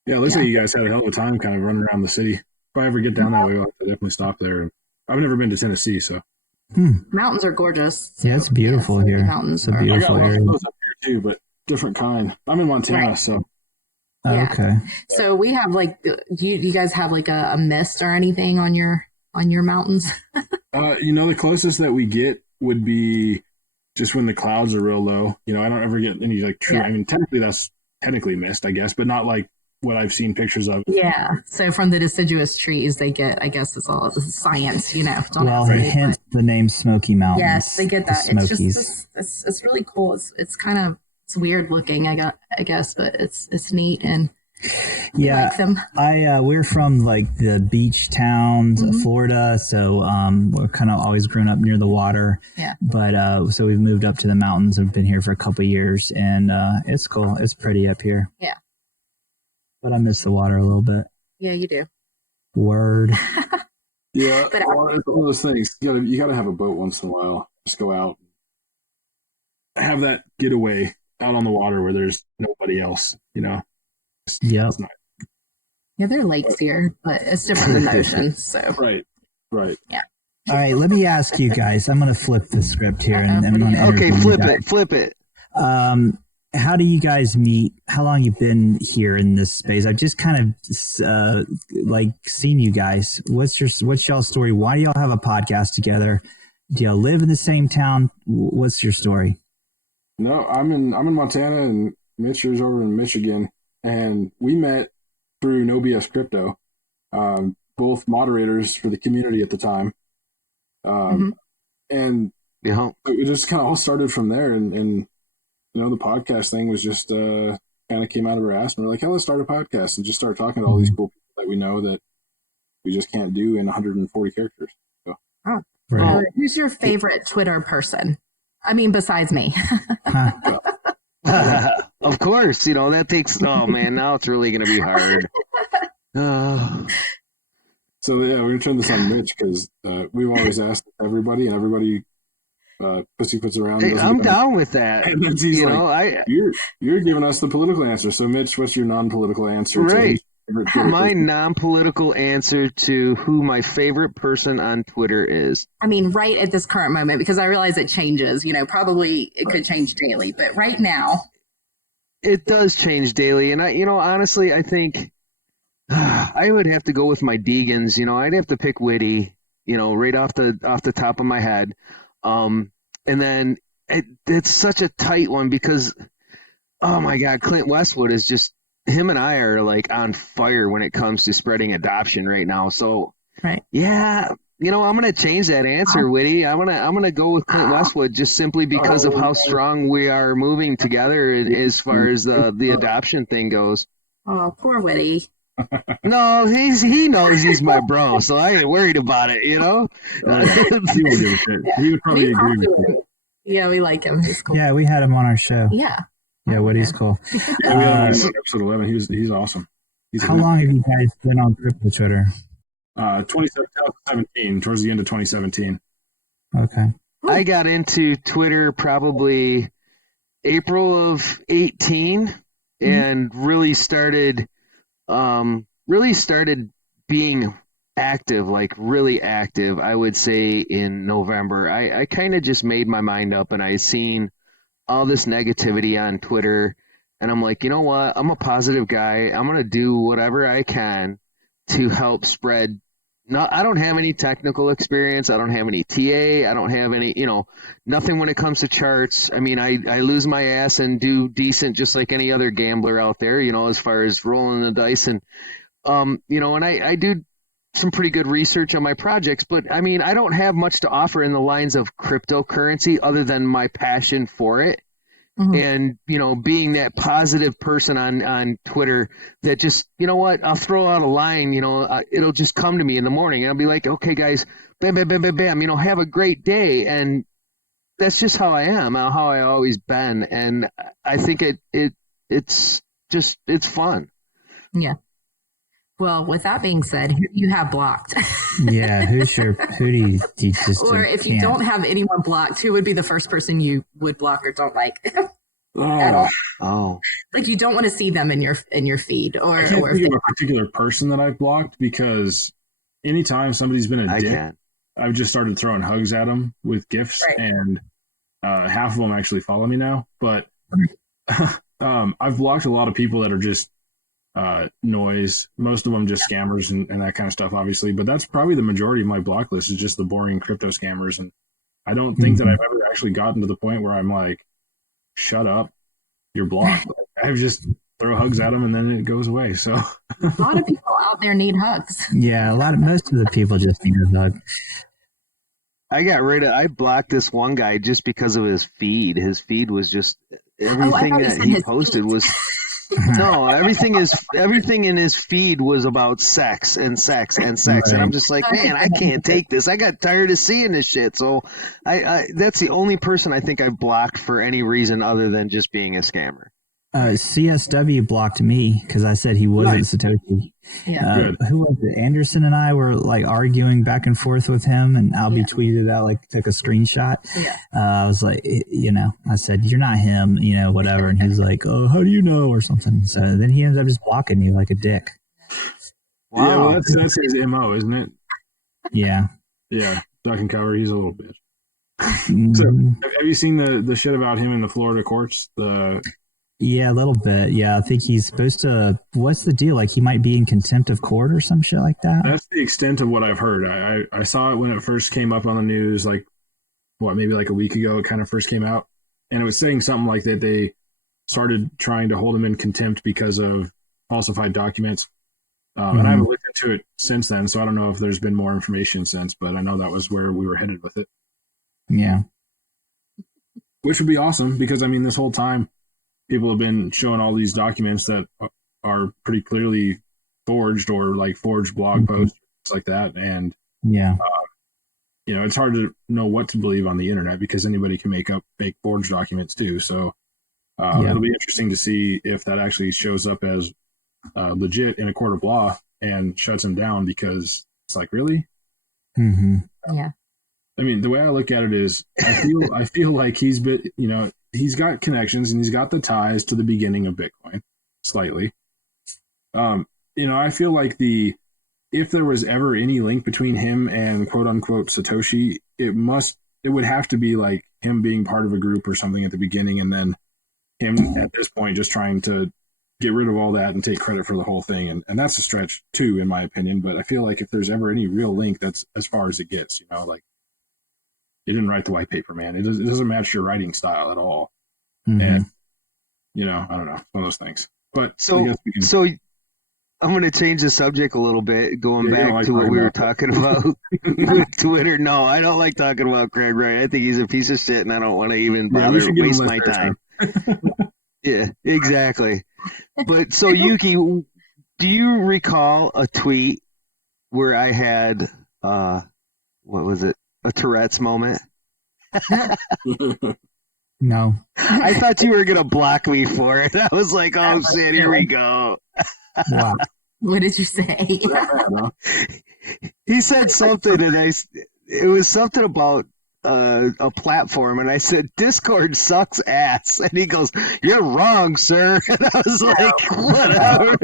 yeah, it looks like you guys had a hell of a time kind of running around the city. If I ever get down that way, I'll have to definitely stop there. I've never been to Tennessee, so. Mountains are gorgeous. So, yeah, it's beautiful here. Mountains it's a beautiful area. I got those up here too, but different kind. I'm in Montana, so. Yeah. Okay. So we have like, you guys have like a mist or anything on your mountains? The closest that we get would be just when the clouds are real low. I don't ever get any like true. Yeah. I mean, that's technically mist, I guess, but not like what I've seen pictures of. Yeah. So from the deciduous trees, they get, I guess it's all science, hence the name Smoky Mountains. Yes, they get that. It's just, it's really cool. It's kind of, it's weird looking, I guess, but it's neat and yeah. Like them. We're from like the beach towns, Florida, so we're kind of always grown up near the water. Yeah. But so we've moved up to the mountains. We've been here for a couple of years, and it's cool. It's pretty up here. Yeah. But I miss the water a little bit. Yeah, you do. Word. Yeah, it's one of those things. You gotta have a boat once in a while. Just go out, have that getaway out on the water where there's nobody else. Yep. It's nice. Yeah, there are lakes here, but it's different than the ocean. So right. Yeah. All right, let me ask you guys. I'm going to flip the script here, and I'm going to flip it. How do you guys meet? How long you been here in this space? I've just kind of seen you guys. What's y'all's story? Why do y'all have a podcast together? Do y'all live in the same town? What's your story? No, I'm in Montana, and Mitchs is over in Michigan, and we met through No BS Crypto, both moderators for the community at the time, and it just kind of all started from there, and the podcast thing was just kind of came out of our ass, and we're like, hey, let's start a podcast and just start talking to all these cool people that we know that we just can't do in 140 characters. So. Oh. Right. Who's your favorite Twitter person? I mean, besides me. Of course, that takes. Oh man, now it's really going to be hard. So yeah, we're gonna turn this on Mitch because we've always asked everybody, and everybody pussyfoots around. Hey, I'm down with that. And then he's you're giving us the political answer. So Mitch, what's your non-political answer? Right. My non-political answer to who my favorite person on Twitter is. I mean, right at this current moment, because I realize it changes, probably it could change daily, but right now. It does change daily. And honestly, I think I would have to go with my Deegans. I'd have to pick Whitty, right off the top of my head. And then it's such a tight one because, oh my God, Clint Westwood is just, him and I are like on fire when it comes to spreading adoption right now. So, right. Yeah, I'm going to change that answer, Whitty. I'm going to go with Clint Westwood just simply because of how strong we are moving together as far as the adoption thing goes. Oh, poor Whitty. No, he knows he's my bro, so I ain't worried about it, you know? He would give a shit. He would probably agree with you. Yeah, we like him. He's cool. Yeah, we had him on our show. Yeah. Yeah, Woody's cool. Yeah, we had him on episode 11. He's awesome. How long have you guys been on crypto Twitter? 2017, towards the end of 2017. Okay. I got into Twitter probably April of 18 and really started being active, like really active, I would say in November. I kind of just made my mind up, and I seen all this negativity on Twitter, and I'm like, you know what? I'm a positive guy. I'm going to do whatever I can to help spread. No, I don't have any technical experience. I don't have any TA. I don't have any, nothing when it comes to charts. I mean, I lose my ass and do decent just like any other gambler out there, as far as rolling the dice. And, and I do some pretty good research on my projects. But, I mean, I don't have much to offer in the lines of cryptocurrency other than my passion for it. And, being that positive person on Twitter that just, I'll throw out a line, it'll just come to me in the morning and I'll be like, okay, guys, bam, bam, bam, bam, bam, have a great day. And that's just how I am, how I always been. And I think it's fun. Yeah. Well, with that being said, who you have blocked? Yeah, who do you just or if you don't have anyone blocked, who would be the first person you would block or don't like? At all? Oh, like you don't want to see them in your feed, or I can't think of a particular person that I've blocked, because anytime somebody's been a dick, I've just started throwing hugs at them with gifts, and half of them actually follow me now. But I've blocked a lot of people that are just noise. Most of them just scammers and that kind of stuff, obviously. But that's probably the majority of my block list is just the boring crypto scammers. And I don't think that I've ever actually gotten to the point where I'm like, shut up, you're blocked. I just throw hugs at them and then it goes away. So a lot of people out there need hugs. Yeah, most of the people just need a hug. I blocked this one guy just because of his feed. His feed was just everything that he posted was no, everything in his feed was about sex and sex and sex. Right. And I'm just like, man, I can't take this. I got tired of seeing this shit. So I that's the only person I think I've blocked for any reason other than just being a scammer. CSW blocked me because I said he wasn't Satoshi. Yeah. Who was it? Anderson and I were like arguing back and forth with him, and Albie tweeted out, like, took a screenshot. Yeah. I was like, I said, you're not him, whatever. And he's like, oh, how do you know, or something. So then he ends up just blocking you like a dick. Wow. Yeah, well, that's his MO, isn't it? Yeah. Yeah. Duck and cover. He's a little bitch. So, have you seen the shit about him in the Florida courts? Yeah, a little bit. Yeah, I think he's supposed to. What's the deal? Like, he might be in contempt of court or some shit like that? That's the extent of what I've heard. I saw it when it first came up on the news, like, maybe like a week ago, it kind of first came out. And it was saying something like that they started trying to hold him in contempt because of falsified documents. And I haven't looked into it since then, so I don't know if there's been more information since, but I know that was where we were headed with it. Yeah. Which would be awesome, because, I mean, this whole time, people have been showing all these documents that are pretty clearly forged, or like forged blog posts, like that. And, it's hard to know what to believe on the internet because anybody can make up fake forged documents too. So it'll be interesting to see if that actually shows up as legit in a court of law and shuts him down, because it's like, really? Yeah. I mean, the way I look at it is I feel like he's been, he's got connections and he's got the ties to the beginning of Bitcoin slightly. I feel like if there was ever any link between him and quote unquote Satoshi, it would have to be like him being part of a group or something at the beginning, and then him at this point just trying to get rid of all that and take credit for the whole thing. And that's a stretch too, in my opinion. But I feel like if there's ever any real link, that's as far as it gets, like, you didn't write the white paper, man. It doesn't match your writing style at all. And, I don't know, one of those things. But so I'm going to change the subject a little bit, going back to what we were talking about with Twitter. No, I don't like talking about Craig Wright. I think he's a piece of shit, and I don't want to even bother waste my time. Yeah, exactly. But so Yuki, Do you recall a tweet where I had, what was it? A Tourette's moment? No. I thought you were going to block me for it. I was like, oh, shit, here we go. Wow. What did you say? He said something, and it was something about a platform, and I said, Discord sucks ass. And he goes, you're wrong, sir. And I was like, whatever.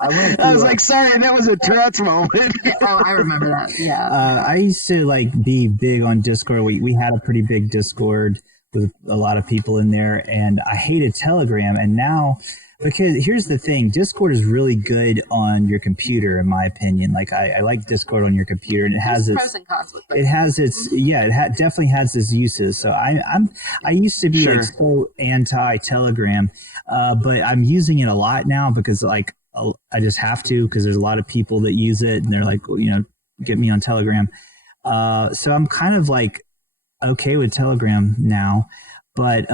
I was like, sorry, that was a Tourette's moment. Oh, I remember that. Yeah. I used to be big on Discord. We had a pretty big Discord with a lot of people in there, and I hated Telegram. And now, because here's the thing, Discord is really good on your computer, in my opinion. Like I like Discord on your computer, and it has its pros and cons with it. It has its definitely has its uses. So I used to be like so anti Telegram, but I'm using it a lot now because I just have to, because there's a lot of people that use it and they're like, get me on Telegram. So I'm kind of okay with Telegram now, but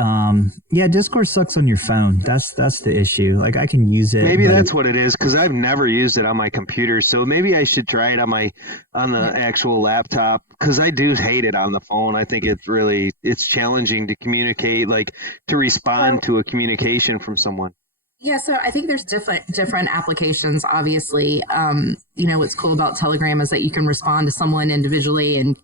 Discord sucks on your phone. That's the issue. I can use it. Maybe that's what it is, because I've never used it on my computer. So maybe I should try it on the actual laptop, because I do hate it on the phone. I think it's challenging to communicate, to respond to a communication from someone. Yeah, so I think there's different applications, obviously. What's cool about Telegram is that you can respond to someone individually, and,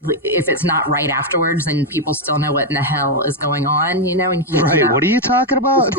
if it's not right afterwards, then people still know what in the hell is going on, And right, what are you talking about?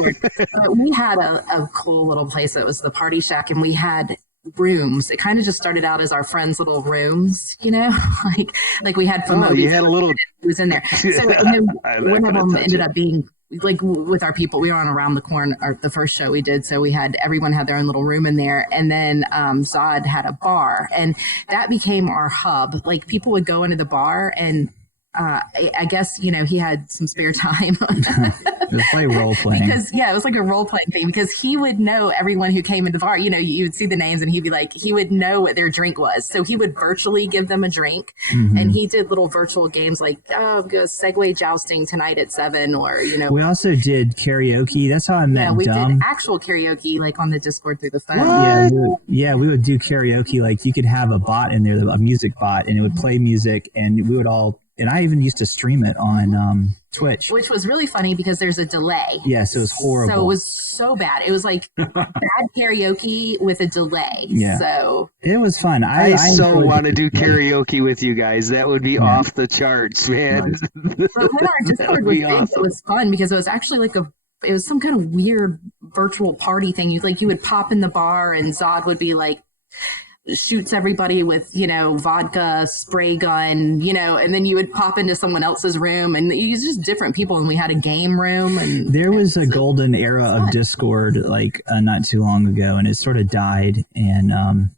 We had a cool little place that was the Party Shack, and we had rooms. It kind of just started out as our friends' little rooms, like we had fun. You had a little... It was in there. So and then one of them ended up being... with our people, we were on Around the Corner, or the first show we did. So everyone had their own little room in there. And then Zod had a bar, and that became our hub. People would go into the bar, and I guess, he had some spare time. It was like role playing. It was like a role playing thing, because he would know everyone who came into the bar. You would see the names, and he would know what their drink was. So he would virtually give them a drink. Mm-hmm. And he did little virtual games go Segway jousting tonight at 7, or, We also did karaoke. That's how I met we Dumb. did actual karaoke, on the Discord through the phone. We would do karaoke. You could have a bot in there, a music bot, and it would play music, and we would all... And I even used to stream it on Twitch. Which was really funny, because there's a delay. Yes, it was horrible. So it was so bad. It was bad karaoke with a delay. Yeah. So it was fun. I so want to do karaoke with you guys. That would be off the charts, man. But when our Discord was big, awesome. It was fun, because it was actually it was some kind of weird virtual party thing. You would pop in the bar, and Zod would be shoots everybody with, vodka, spray gun, and then you would pop into someone else's room, and you was just different people, and we had a game room. And there was a golden era of Discord not too long ago, and it sort of died. And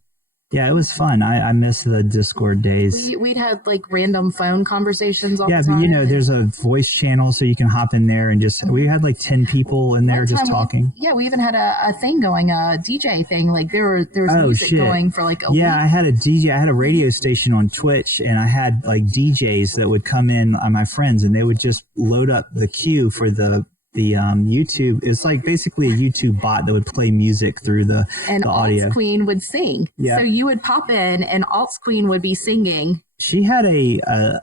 it was fun. I miss the Discord days. We'd have random phone conversations all the time. Yeah, but there's a voice channel, so you can hop in there and we had 10 people in there just talking. We even had a thing going, a DJ thing. There was music going for a week. I had a DJ. I had a radio station on Twitch, and I had DJs that would come in, my friends, and they would just load up the queue for the YouTube. It's basically a YouTube bot that would play music through the audio. Alts Queen would sing. Yeah. So you would pop in, and Alts Queen would be singing. She had a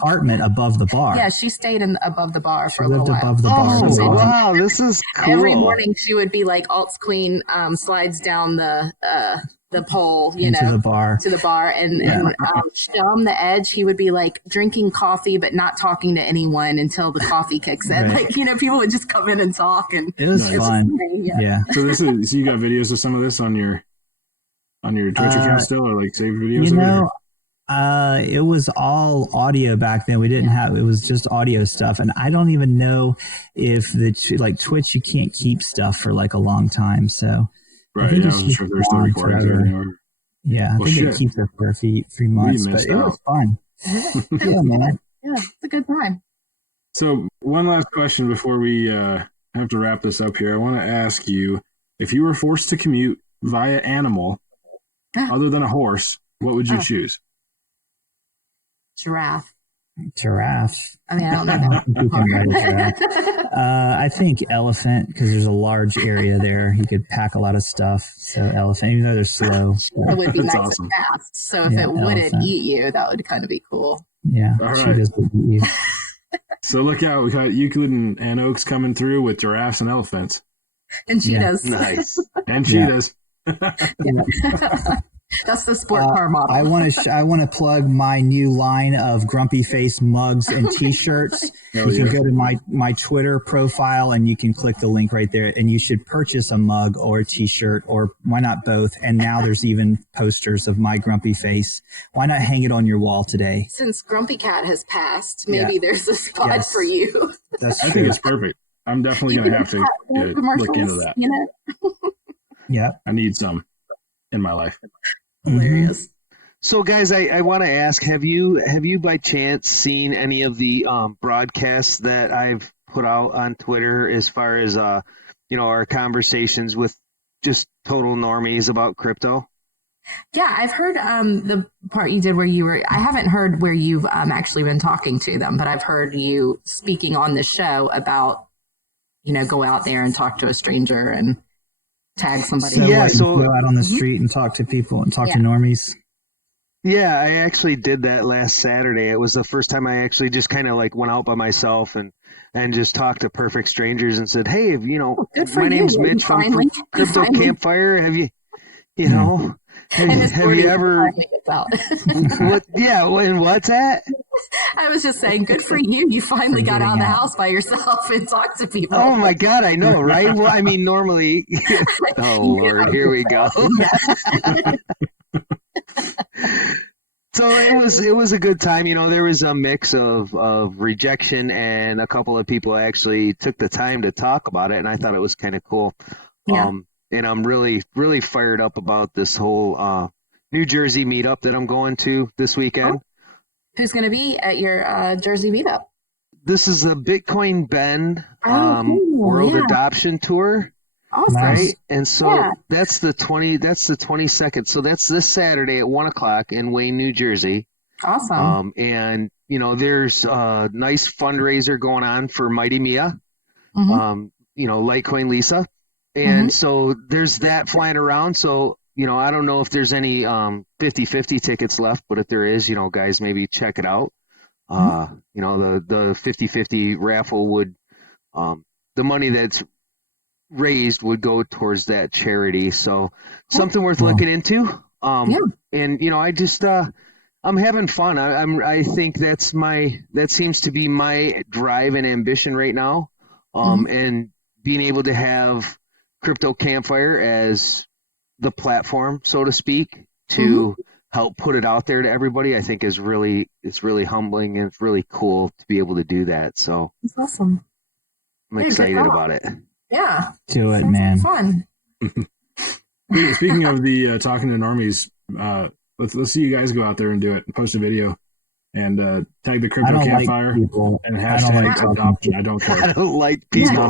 apartment above the bar. Yeah, she stayed above the bar for a little while. Above the bar. Oh, wow, this is cool. Every morning she would be Alts Queen slides down the pole, to the bar, and on the edge, he would be drinking coffee but not talking to anyone until the coffee kicks in. Right. People would just come in and talk, and it was fun. Yeah. So you got videos of some of this on your Twitch account still, or saved videos of it? It was all audio back then. We didn't have, it was just audio stuff. And I don't even know if Twitch, you can't keep stuff for a long time. So right, I wasn't sure if they're still recording it anymore. Yeah, I think it keeps it for a few months, but it was fun. Yeah, man. Yeah, it's a good time. So one last question before we have to wrap this up here. I want to ask you, if you were forced to commute via animal other than a horse, what would you choose? Giraffe. Giraffe. I mean, I don't know. You can ride a giraffe. I think elephant, because there's a large area there. He could pack a lot of stuff. So elephant, even though they're slow. It would be That's nice awesome. and fast. So if it wouldn't eat you, that would kind of be cool. Yeah. All She right. does eat you. So look out. We got Euclid and Oaks coming through with giraffes and elephants. And cheetahs. Nice. And cheetahs. That's the sport car model. I want to plug my new line of grumpy face mugs and T-shirts. Oh, You can go to my Twitter profile and you can click the link right there, and you should purchase a mug or a T-shirt, or why not both? And now there's even posters of my grumpy face. Why not hang it on your wall today? Since Grumpy Cat has passed, maybe there's a spot for you. That's I true. think it's perfect. I'm definitely going to have to look into that. You know? Yeah. I need some in my life. Hilarious. So, guys, I want to ask: Have you by chance seen any of the broadcasts that I've put out on Twitter as far as our conversations with just total normies about crypto? Yeah, I've heard the part you did where you were. I haven't heard where you've actually been talking to them, but I've heard you speaking on the show about go out there and talk to a stranger and tag somebody. So go out on the street and talk to people and talk to normies. Yeah, I actually did that last Saturday. It was the first time I actually just kind of like went out by myself and just talked to perfect strangers and said, "Hey, my name's Mitch from Crypto Campfire. Have you have you ever?" What's that? I was just saying, good for you. You finally got out of the house by yourself and talked to people. Oh my God, I know, right? Well, I mean, normally, oh Lord, here we go. So it was a good time. There was a mix of rejection, and a couple of people actually took the time to talk about it, and I thought it was kind of cool. Yeah. And I'm really, really fired up about this whole New Jersey meetup that I'm going to this weekend. Who's going to be at your Jersey meetup? This is a Bitcoin Bend cool. World Adoption Tour. Awesome. Right. And so that's the 22nd. So that's this Saturday at 1:00 in Wayne, New Jersey. Awesome. And there's a nice fundraiser going on for Mighty Mia, Litecoin Lisa. And so there's that flying around. So, I don't know if there's any 50-50 tickets left, but if there is, guys, maybe check it out. The 50-50 raffle would, the money that's raised would go towards that charity. So something worth looking into. And, I just, I'm having fun. I think that seems to be my drive and ambition right now. And being able to have Crypto Campfire as the platform, so to speak, to help put it out there to everybody, I think it's really humbling, and it's really cool to be able to do that. So that's awesome. I'm excited about it. Yeah. Do it, man. Fun. Speaking of the talking to normies, let's see you guys go out there and do it and post a video and tag the Crypto Campfire and hashtag adoption. I don't care. I don't like people.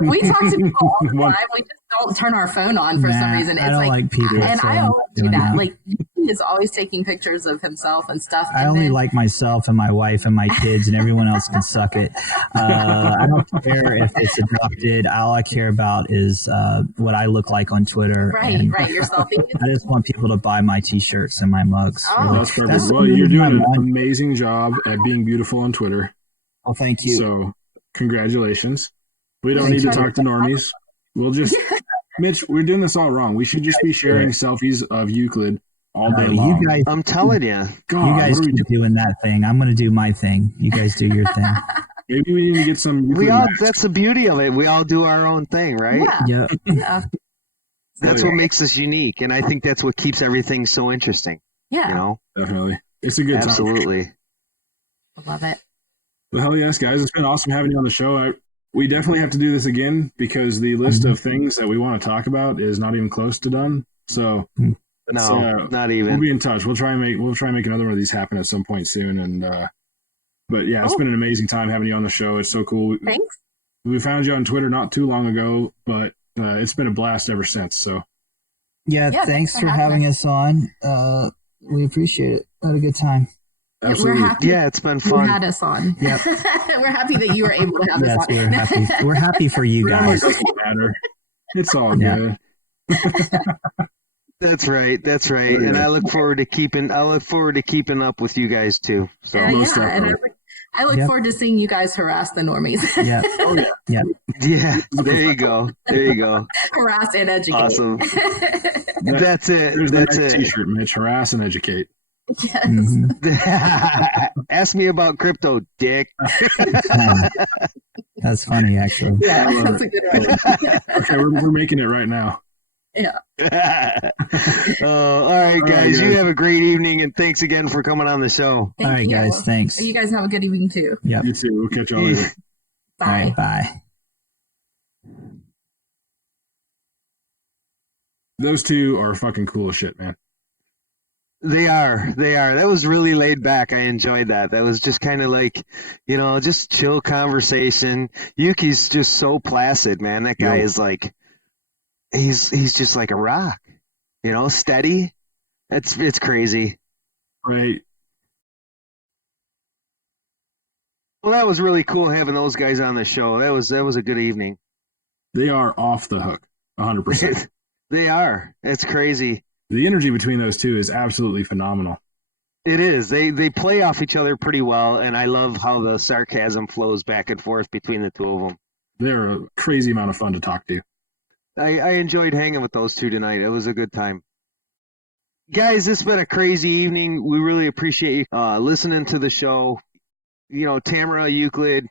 We talk to people all the time. We just don't turn our phone on for some reason. It's I don't like people. And I always do that. Like, he is always taking pictures of himself and stuff. I only like myself and my wife and my kids, and everyone else can suck it. I don't care if it's adopted. All I care about is what I look like on Twitter. Right, yourself. I just want people to buy my T-shirts and my mugs. Oh, that's perfect. Well, you're doing an amazing job at being beautiful on Twitter. Well, thank you. So, congratulations. We don't need to talk to normies. We'll just, Mitch, we're doing this all wrong. We should just be sharing selfies of Euclid all day long. You guys, I'm telling you. God, you guys keep doing that thing. I'm going to do my thing. You guys do your thing. Maybe we need to get some. That's the beauty of it. We all do our own thing, right? Yeah. That's what makes us unique, and I think that's what keeps everything so interesting. Yeah. Definitely. It's a good time. Absolutely. I love it. Well, hell yes, guys. It's been awesome having you on the show. We definitely have to do this again because the list of things that we want to talk about is not even close to done. So no, not even. We'll be in touch. We'll try and make another one of these happen at some point soon. And but yeah, it's been an amazing time having you on the show. It's so cool. Thanks. We found you on Twitter not too long ago, but it's been a blast ever since. So yeah, thanks for having us on. We appreciate it. Had a good time. Absolutely. We're happy. Yeah, it's been fun. You had us on. Yep. We're happy that you were able to have us on. We're happy. We're happy for you guys. It doesn't matter. It's all good. That's right. And I look forward to keeping up with you guys too. So And I look forward to seeing you guys harass the normies. Yeah. Yeah. There you go. Harass and educate. Awesome. That's it. There's That's the next it. T-shirt, Mitch. Harass and educate. Yes. Mm-hmm. Ask me about crypto, dick. That's funny, actually. Yeah, that's a good one. Okay, we're making it right now. Yeah. All right, guys. You have a great evening, and thanks again for coming on the show. All right, guys. Thanks. You guys have a good evening too. Yep. You too. We'll catch y'all later. Bye. All right, bye. Those two are fucking cool as shit, man. They are. That was really laid back. I enjoyed that. That was just kind of like, just chill conversation. Yuki's just so placid, man. That guy is like, he's just like a rock, steady. It's crazy. Right. Well, that was really cool having those guys on the show. That was a good evening. They are off the hook, 100%. They are. It's crazy. The energy between those two is absolutely phenomenal. It is. They play off each other pretty well, and I love how the sarcasm flows back and forth between the two of them. They're a crazy amount of fun to talk to. I enjoyed hanging with those two tonight. It was a good time. Guys, this has been a crazy evening. We really appreciate you listening to the show. Tamara, Euclid,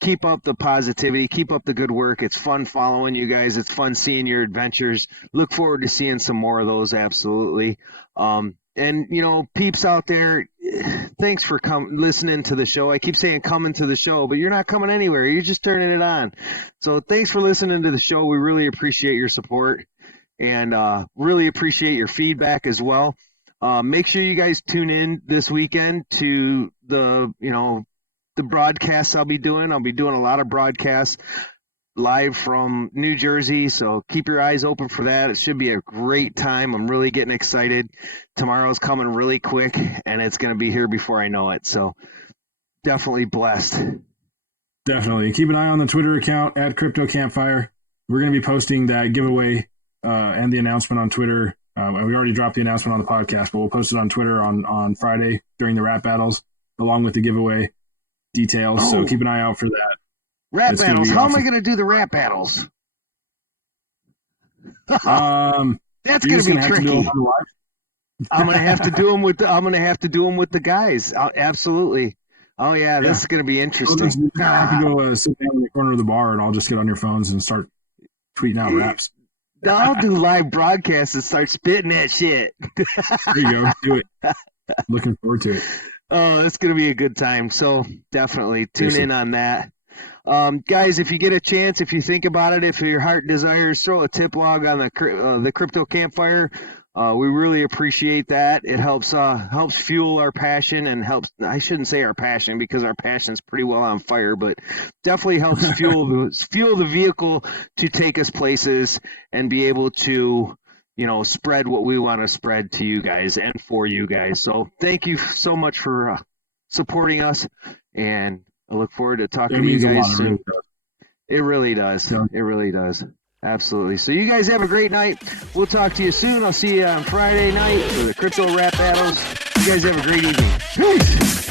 keep up the positivity. Keep up the good work. It's fun following you guys. It's fun seeing your adventures. Look forward to seeing some more of those, absolutely. And, peeps out there, thanks for listening to the show. I keep saying coming to the show, but you're not coming anywhere. You're just turning it on. So thanks for listening to the show. We really appreciate your support and really appreciate your feedback as well. Make sure you guys tune in this weekend to the broadcasts I'll be doing. I'll be doing a lot of broadcasts live from New Jersey, so keep your eyes open for that. It should be a great time. I'm really getting excited. Tomorrow's coming really quick, and it's going to be here before I know it, so definitely blessed. Definitely. Keep an eye on the Twitter account at Crypto Campfire. We're going to be posting that giveaway and the announcement on Twitter. And we already dropped the announcement on the podcast, but we'll post it on Twitter on Friday during the rap battles, along with the giveaway details. So keep an eye out for that. Rap battles. How am I going to do the rap battles? That's going to be tricky. I'm going to have to do them with. I'm going to have to do them with the guys. Absolutely. Oh yeah, this is going to be interesting. You have to go sit down in the corner of the bar, and I'll just get on your phones and start tweeting out raps. I'll do live broadcasts and start spitting that shit. There you go. Do it. Looking forward to it. Oh, it's going to be a good time. So definitely tune in on that. Guys, if you get a chance, if you think about it, if your heart desires, throw a tip log on the Crypto Campfire. We really appreciate that. It helps fuel our passion and helps. I shouldn't say our passion because our passion's pretty well on fire, but definitely helps fuel the vehicle to take us places and be able to, spread what we want to spread to you guys and for you guys. So thank you so much for supporting us, and I look forward to talking to you guys soon. It really does. Yeah. It really does. Absolutely. So you guys have a great night. We'll talk to you soon. I'll see you on Friday night for the Crypto Rap Battles. You guys have a great evening. Peace.